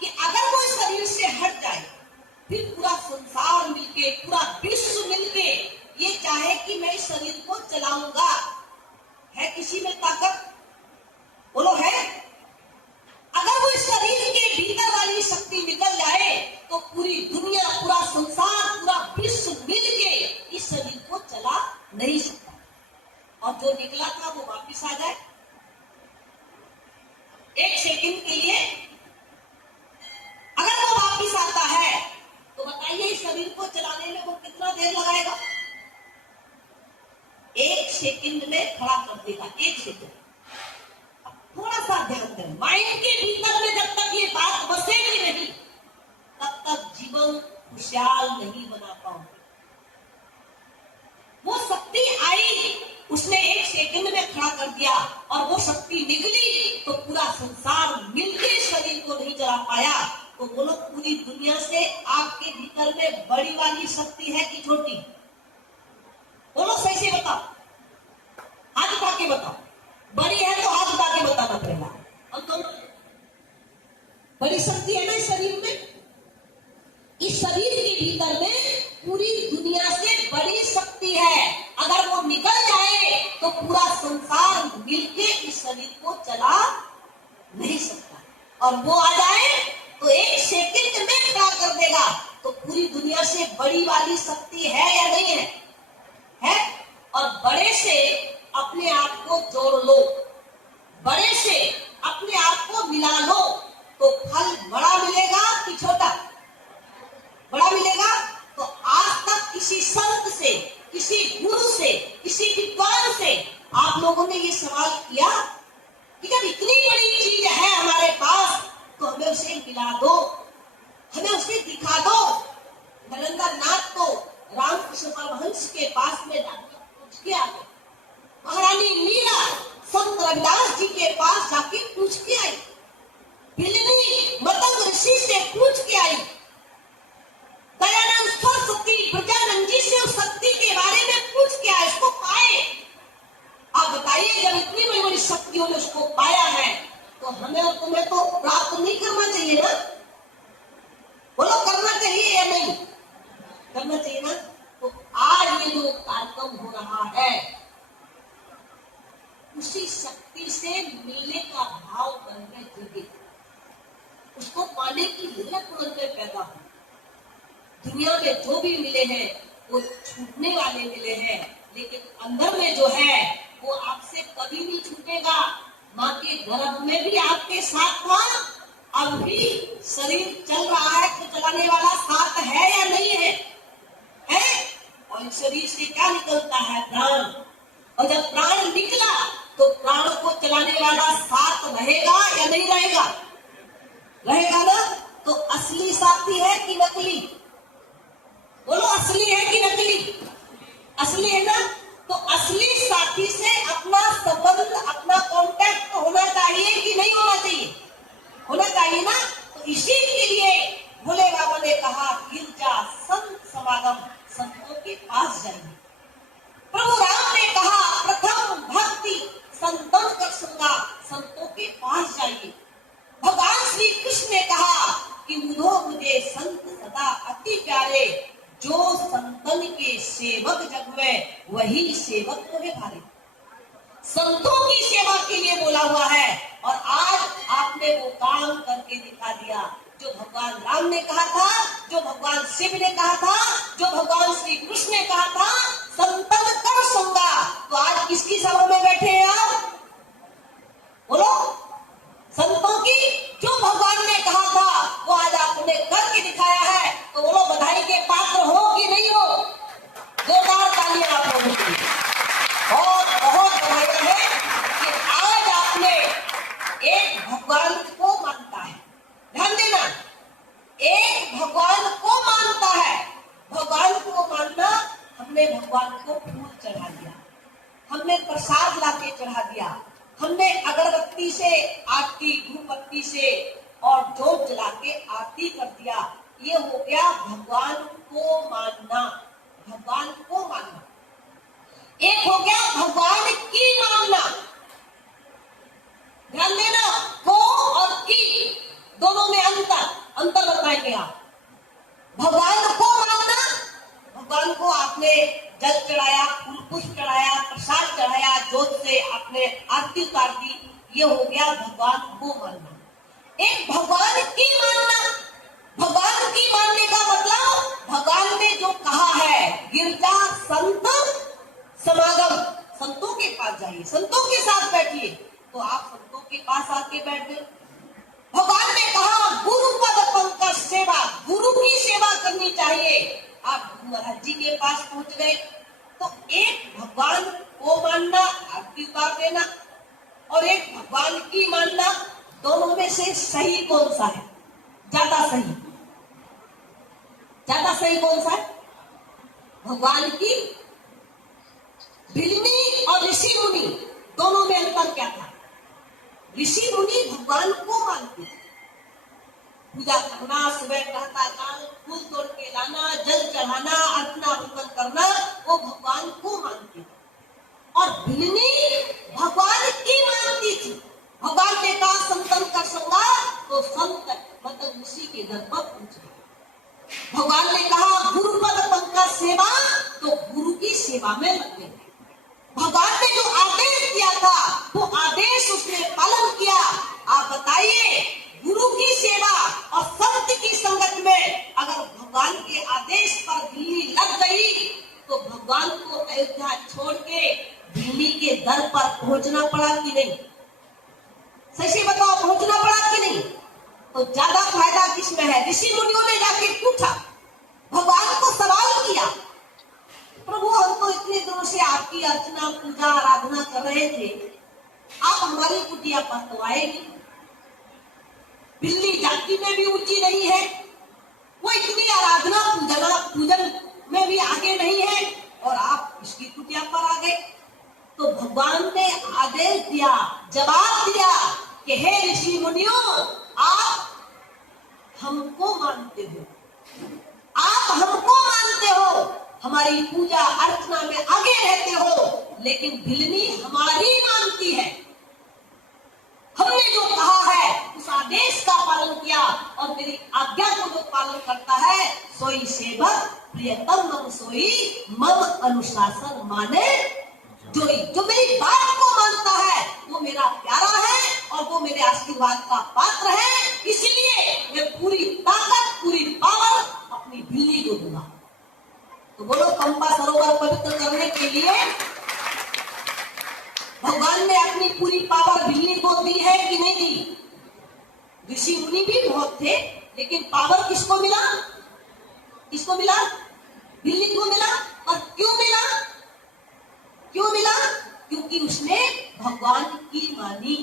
कि अगर वो शरीर से हट जाए, फिर पूरा संसार मिलके, पूरा विश्व मिलके ये चाहे कि मैं इस शरीर को चलाऊंगा, है किसी में ताकत? बोलो है? अगर वो शरीर के भीतर वाली शक्ति निकल जाए तो पूरी दुनिया, पूरा संसार, पूरा विश्व मिलके इस शरीर को चला नहीं सकता। और जो निकला था वो वापस आ जाए एक सेकंड के लिए, अगर वो वापस आता है तो बताइए इस शरीर को चलाने में वो कितना देर लगाएगा? एक सेकंड में खड़ा कर देगा, एक सेकंड। थोड़ा सा ध्यान दें, माइंड के भीतर में जब तक ये बात बसेगी नहीं तब तक जीवन खुशहाल नहीं बना पाओगे। वो शक्ति आई, उसने एक सेकंड में खड़ा कर दिया, और वो शक्ति निकली तो पूरा संसार मिलकर शरीर को नहीं चला पाया। तो बोलो पूरी दुनिया से आपके भीतर में बड़ी वाली शक्ति है कि छोटी? बोलो सही से बताओ, हाथ उठा के बताओ। बड़ी है तो हाथ उठा के बताना पड़ेगा। और तो बड़ी शक्ति है ना इस शरीर में, इस शरीर के भीतर में पूरी दुनिया से बड़ी शक्ति है। अगर वो निकल जाए तो पूरा संसार मिलके इस शरीर को चला नहीं सकता, और वो आ जाए तो एक सेकंड में खड़ा कर देगा। तो पूरी दुनिया से बड़ी वाली शक्ति है या नहीं है? है। और बड़े से अपने आप को जोड़ लो, बड़े से अपने आप को मिला लो, तो फल बड़ा मिलेगा कि छोटा? बड़ा मिलेगा। तो आज तक किसी संत से, किसी गुरु से, किसी विद्वान से आप लोगों ने ये सवाल किया कि जब इतनी बड़ी चीज है हमारे पास तो हमें उसे मिला दो, हमें उसे दिखा दो। नरेंद्र नाथ तो रामकृष्ण परमहंस के पास में जाकर पूछ के आ गए, महारानी मीरा संत रविदास जी के पास जाके पूछ के आई, बिलनी मतंग ऋषि से पूछ के आई, दयानंद सरस्वती ब्रजानंद जी से उस शक्ति के बारे में पूछ के आए, उसको पाए। आप बताइए, जब इतनी बड़ी बड़ी शक्तियों ने उसको पाया है तो हमें और तुम्हें तो प्राप्त नहीं करना चाहिए ना? बोलो करना चाहिए या नहीं करना चाहिए ना? तो आज ये जो कार्यक्रम हो रहा है उसी शक्ति से मिलने का भाव करने चाहिए, उसको पाने की जरूरत तुरंत पैदा हो। दुनिया में जो भी मिले हैं वो छूटने वाले मिले हैं, लेकिन अंदर में जो है वो आपसे कभी नहीं छूटेगा। माँ के गर्भ में भी आपके साथ था, अब भी शरीर चल रहा है तो चलाने वाला साथ है या नहीं है? है। और शरीर से क्या निकलता है? प्राण। और साथी है कि नकली? बोलो असली है कि नकली? असली है ना। तो असली साथी से अपना संबंध, अपना कांटेक्ट होना चाहिए कि नहीं होना चाहिए? होना चाहिए ना। तो इसी के लिए भोले बाबा ने कहा गिरजा संत समागम, संतों के पास जाइए। प्रभु राम ने कहा प्रथम भक्ति संतन कर संगा, संतों के पास जाइए। भगवान श्री कृष्ण ने कहा कि उधो मुझे संत सदा अति प्यारे, जो संतन के सेवक जग में वही सेवक को है भारे। संतों की सेवा के लिए बोला हुआ है और आज आपने वो काम करके दिखा दिया जो भगवान राम ने कहा था, जो भगवान शिव ने कहा था, जो भगवान श्री कृष्ण ने कहा था, संतन कर संगा। तो आज किसकी सभा में बैठे हैं आप? बोलो, संतों की। जो भगवान ने कहा था वो आज आपने करके दिखाया है, तो बोलो बधाई के पात्र हो कि नहीं हो? जोरदार तालियां आप लोगों की। और बहुत बधाई है कि आज आपने एक भगवान को मानता है। ध्यान देना, एक भगवान को मानता है। भगवान को मानना, हमने भगवान को फूल चढ़ा दिया, हमने प्रसाद लाके चढ़ा दिया, हमने अगरबत्ती से आरती, धूपबत्ती से और जोत जला के आरती कर दिया। ये हो गया भगवान को मानना। भगवान को मानना। एक हो गया भगवान की मानना। ध्यान देना, को और की दोनों में अंतर बताएंगे आप। भगवान को मानना, भगवान को आपने जल चढ़ाया, फूल पुष्प चढ़ाया, प्रसाद चढ़ाया, जोत से आपने आरती उतार दी, ये हो गया भगवान को मानना। एक भगवान की मानना, भगवान की मानने का मतलब भगवान ने जो कहा है गिरजा संत समागम, संतों के पास जाइए, संतों के साथ बैठिए। तो आप संतों के पास आके बैठ गए। भगवान ने कहा गुरु पद पंकज सेवा, गुरु की सेवा करनी चाहिए। आप गुरु महाराज जी के पास पहुंच गए। तो एक भगवान को मानना, आरती उतार देना, और एक भगवान की मानना, दोनों में से सही कौन सा है? ज्यादा सही, ज्यादा सही कौन सा है? भगवान की। भिलनी और ऋषि मुनि दोनों में अंतर क्या था? ऋषि मुनि भगवान को मानते थे, पूजा करना, सुबह प्रातः काल फूल तोड़ के लाना, जल चढ़ाना, अर्चना वंदन करना, वो भगवान को मानते थे। और भिलनी भगवान की मानती थी। भगवान ने कहा संतन कर संगा, तो संत मतलब ऋषि के दर पर पहुंच गए। भगवान ने कहा गुरु पद पंकज सेवा, तो गुरु की सेवा में लग गए। भगवान ने जो आदेश दिया था वो आदेश उसने पालन किया। आप बताइए, गुरु की सेवा और संत की संगत में अगर भगवान के आदेश पर भिलनी लग गई तो भगवान को अयोध्या छोड़ के भिलनी के दर पर पहुंचना पड़ा कि नहीं? सही से बताओ, पहुंचना पड़ा कि नहीं? तो ज्यादा फायदा किसमें है? ऋषि मुनियों ने जाके पूछा, भगवान को सवाल किया, प्रभु हम तो इतने दिनों से आपकी अर्चना पूजा आराधना कर रहे थे, आप हमारी कुटिया पर तो आए नहीं। बिल्ली जाति में भी ऊंची नहीं है, वो इतनी आराधना पूजन में भी आगे नहीं है, और आप इसकी कुटिया पर आ गए। तो भगवान ने आदेश दिया, जवाब दिया कि हे ऋषि मुनियों, आप हमको मानते हो, आप हमको मानते हो, हमारी पूजा अर्चना में आगे रहते हो, लेकिन भिलनी हमारी मानती है। हमने जो कहा है उस आदेश का पालन किया, और मेरी आज्ञा को जो पालन करता है सोई सेवक प्रियतम मम सोई, मम अनुशासन माने जोई। जो मेरी बात को मानता है वो मेरा प्यारा है और वो मेरे आशीर्वाद का पात्र है। इसलिए मैं पूरी ताकत, पूरी पावर अपनी भिलनी को दूंगा। तो बोलो, पंपा सरोवर पवित्र करने के लिए भगवान ने अपनी पूरी पावर भिलनी को दी है कि नहीं दी? ऋषि मुनि भी बहुत थे, लेकिन पावर किसको मिला? किसको मिला? भिलनी को मिला। और क्यों मिला? क्यों मिला? क्योंकि उसने भगवान की मानी।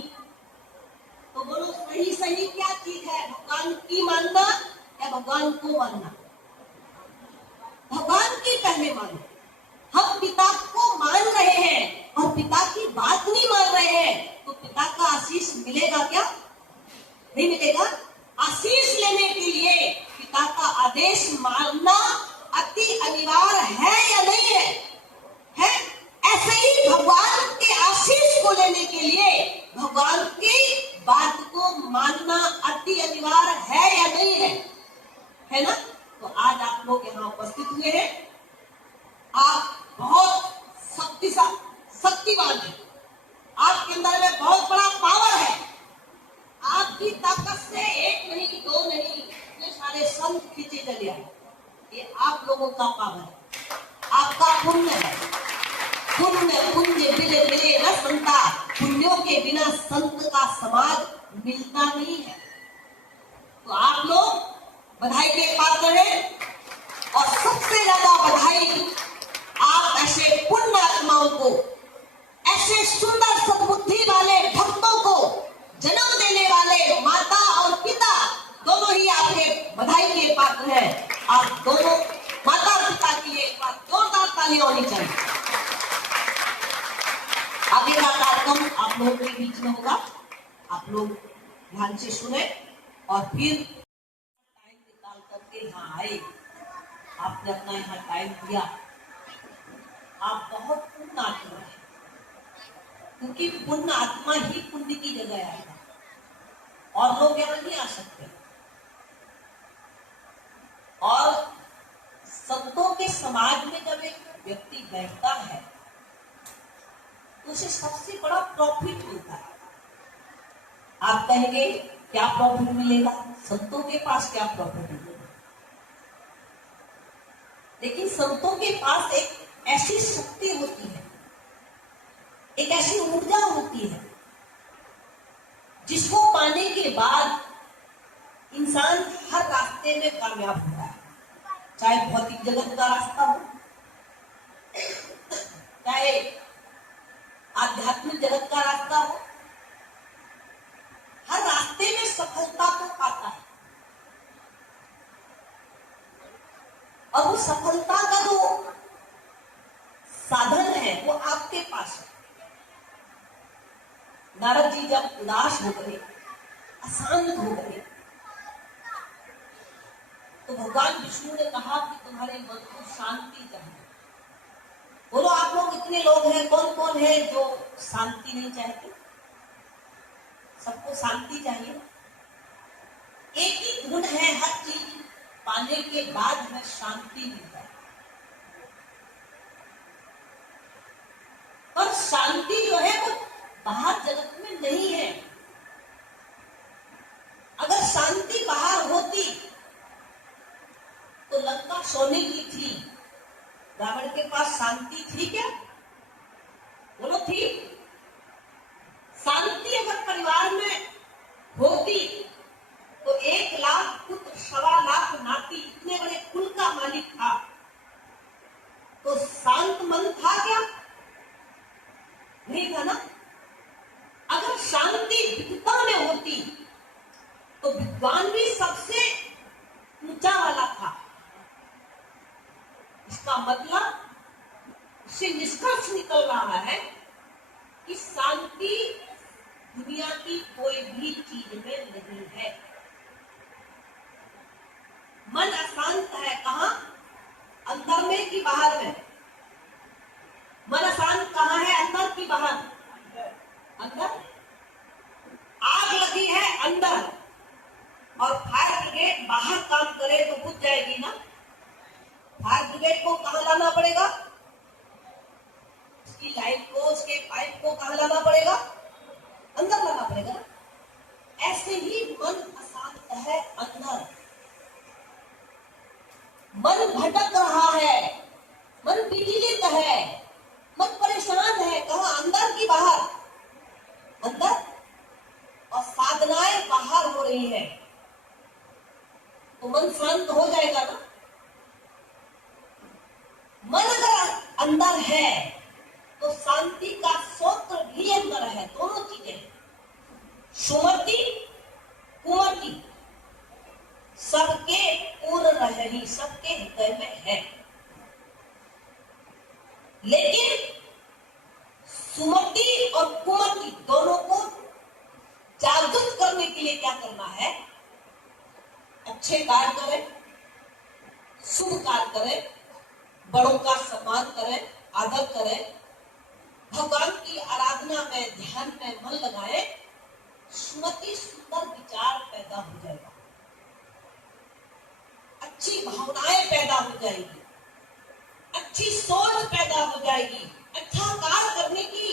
तो बोलो, सही सही क्या चीज है? भगवान की मानना या भगवान को मानना? भगवान की पहले मानो। हम पिता को मान रहे हैं और पिता की बात नहीं मान रहे हैं, तो पिता का आशीष मिलेगा क्या? नहीं मिलेगा। आशीष लेने के लिए पिता का आदेश मानना अति अनिवार्य है या नहीं है? है। ऐसे ही भगवान के आशीष को लेने के लिए भगवान की बात को मानना अति अनिवार्य है या नहीं है? है ना? तो आज आप लोग यहाँ उपस्थित हुए हैं, आप बहुत शक्तिवान है, आपके अंदर में बहुत बड़ा पावर है। आपकी ताकत से एक नहीं, दो नहीं, इतने सारे संत खींचे चले आए। ये आप लोगों का पावर है, आपका पुण्य है। पुण्य मिले मिले न संता, पुण्यों के बिना संत का समाज मिलता नहीं है। तो आप लोग बधाई के पात्र हैं, और सबसे ज्यादा बधाई आप ऐसे पुण्य आत्माओं को, ऐसे सुंदर सद्बुद्धि वाले भक्तों को जन्म देने वाले माता और पिता दोनों ही आपके बधाई के पात्र हैं। आप दोनों माता और पिता के लिए एक बार जोरदार तालियां होनी चाहिए। आगे का कार्यक्रम आप लोगों के बीच में होगा, आप लोग ध्यान से सुने और फिर टाइम निकाल करके यहाँ आए। आपने अपना यहाँ टाइम दिया, आप बहुत पुण्य आत्मा है, क्योंकि पुण्य आत्मा ही पुण्य की जगह आएगा, और लोग यहाँ नहीं आ सकते। और संतों के समाज में जब एक व्यक्ति बैठता है तो उसे सबसे बड़ा प्रॉफिट मिलता है। आप कहेंगे क्या प्रॉफिट मिलेगा? संतों के पास क्या प्रॉफिट मिलेगा? लेकिन संतों के पास एक ऐसी शक्ति होती है, एक ऐसी ऊर्जा होती है, जिसको पाने के बाद इंसान हर रास्ते में कामयाब होता है। चाहे भौतिक जगत का रास्ता हो, चाहे आध्यात्मिक जगत का रास्ता हो, हर रास्ते में सफलता को पाता है। और वो सफलता का जो साधन है वो आपके पास है। नारद जी जब उदास हो गए, अशांत हो गए, तो भगवान विष्णु ने कहा कि तुम्हारे मन को शांति चाहिए। बोलो आप लोग इतने लोग हैं, कौन कौन है जो शांति नहीं चाहते? सबको शांति चाहिए। एक ही गुण है, हर चीज पाने के बाद हमें शांति मिलता है। पर शांति जो है वो बाहर जगत में नहीं है। अगर शांति बाहर होती तो लंका सोने की थी, रावण के पास शांति थी क्या? बोलो थी? शांति अगर परिवार में होती तो 1 लाख पुत्र, 1.25 लाख नाती, इतने बड़े कुल का मालिक था, तो शांत मन था क्या? नहीं था ना। अगर शांति विद्वता में होती तो विद्वान भी सबसे ऊंचा वाला था। इसका मतलब इससे निष्कर्ष निकल रहा है कि शांति दुनिया की कोई भी चीज में नहीं है। मन अशांत है कहाँ? अंदर में कि बाहर में? मन अशांत कहाँ है, अंदर की बाहर? अंदर। आग लगी है अंदर और फायर ब्रिगेड बाहर काम करे तो बुझ जाएगी ना। फायर ब्रिगेड को कहाँ लाना पड़ेगा? उसकी लाइन को, उसके पाइप को कहाँ लाना पड़ेगा? अंदर लाना पड़ेगा। ऐसे ही मन अशांत है अंदर, मन भटक रहा है, मन विचलित है, मन परेशान है। कहाँ? अंदर की बाहर? अंदर। और साधनाएं बाहर हो रही है तो मन शांत हो जाएगा ना। मन अगर अंदर है तो शांति का सूत्र भी अंदर है। दोनों चीजें, सुमति कुमति, सबके पूर्ण रही, सबके हृदय में है। लेकिन सुमति और कुमति दोनों को जागृत करने के लिए क्या करना है? अच्छे कार्य करें, शुभ कार्य करें, बड़ों का सम्मान करें, आदर करें, भगवान की आराधना में, ध्यान में मन लगाएं, सुमति सुंदर विचार पैदा हो जाएगा, अच्छी भावनाएं पैदा हो जाएगी, अच्छी सोच पैदा हो जाएगी, अच्छा कार्य करने की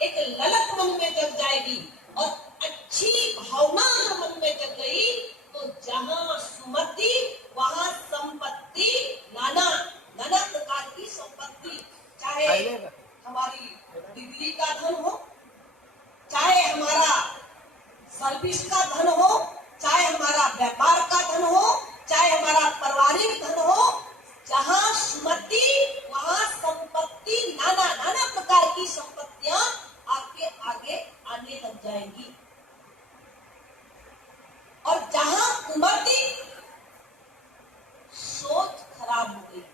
एक ललक मन में जग जाएगी। और अच्छी भावना अगर मन में जग गई तो जहां सुमति वहां संपत्ति, नाना नाना प्रकार की संपत्ति, चाहे हमारी डिग्री का धन हो, चाहे हमारा सर्विस का धन हो, चाहे हमारा व्यापार का धन हो, चाहे हमारा पारिवारिक धन हो, जहां सुमति वहां संपत्ति, नाना नाना प्रकार की संपत्तियां आपके आगे आने लग जाएंगी। और जहां कुमति, सोच खराब हो गई,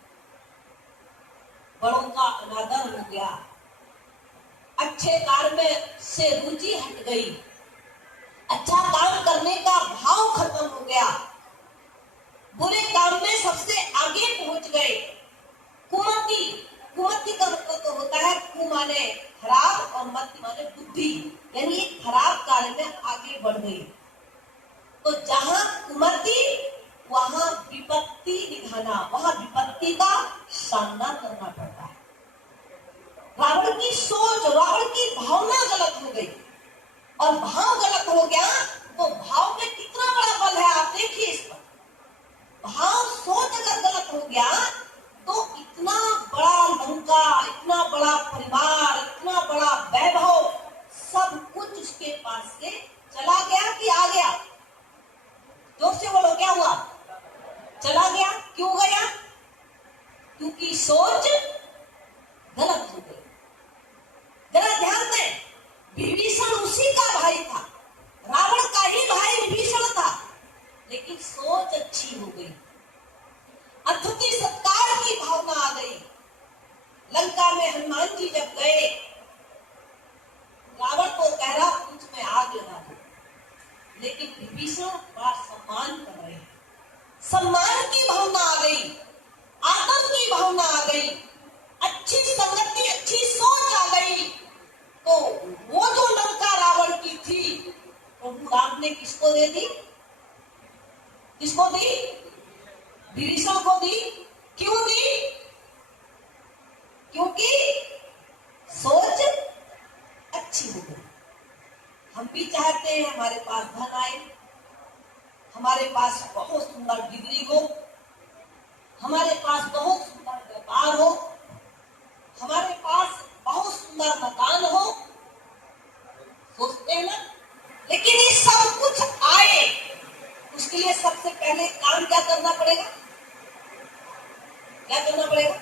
बड़ों का अनादर हो गया, अच्छे कार्य में से रुचि हट गई, अच्छा काम करने का भाव खत्म हो गया, बुरे काम में सबसे आगे पहुंच गए। कुमति, कुमति का मतलब तो होता है कु माने खराब और मति माने बुद्धि, यानी खराब कार्य में आगे बढ़ गई। तो जहां कुमति वहां विपत्ति दिखाना, वहां विपत्ति का सामना करना पड़ता है। रावण की सोच, रावण की भावना गलत हो गई, और भाव गलत हो गया तो भाव में कितना बड़ा बल है आप देखिए इस पर। भाव सोच अगर गलत हो गया तो इतना बड़ा लंका, इतना बड़ा परिवार, इतना बड़ा वैभव, सब कुछ उसके पास से चला गया कि आ गया? जोर से बोलो, क्या हुआ? चला गया। क्यों गया? क्योंकि सोच गलत हो गई। जरा ध्यान दें, विभीषण उसी का भाई था, रावण का ही भाई विभीषण था, लेकिन सोच अच्छी हो गई, अतिथि सत्कार की भावना आ गई। लंका में हनुमान जी जब गए, रावण को कह रहा पूछ में आग लगा दो, लेकिन विभीषण बड़ा सम्मान कर रहे हैं, सम्मान की भावना आ गई, आदर की भावना आ गई, अच्छी संगति, अच्छी सोच आ गई। तो वो जो लंका रावण की थी, प्रभु राम ने किसको दे दी? किसको दी? विभीषण को दी। क्यों दी? क्योंकि सोच अच्छी हो गई। हम भी चाहते हैं हमारे पास धन आए, हमारे पास बहुत सुंदर डिग्री हो, हमारे पास बहुत सुंदर व्यापार हो, हमारे पास बहुत सुंदर मकान हो, सोचते हैं ना। लेकिन ये सब कुछ आए, उसके लिए सबसे पहले काम क्या करना पड़ेगा? क्या करना पड़ेगा?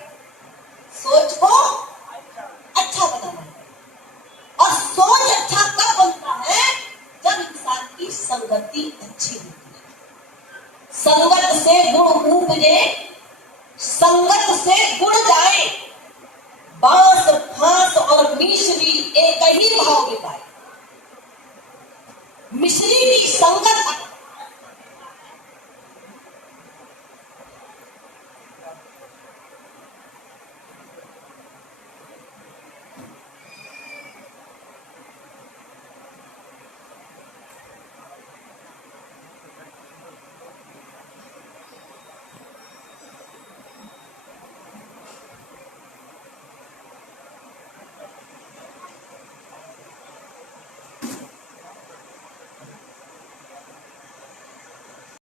सोच को अच्छा बनाना है। और सोच अच्छा कब बनता है? जब इंसान की संगति अच्छी होती है। संगत से गुण उपजे, संगत से गुण जाए, बांस फांस और मिश्री एक ही भाव बिताए। मिश्री की संगत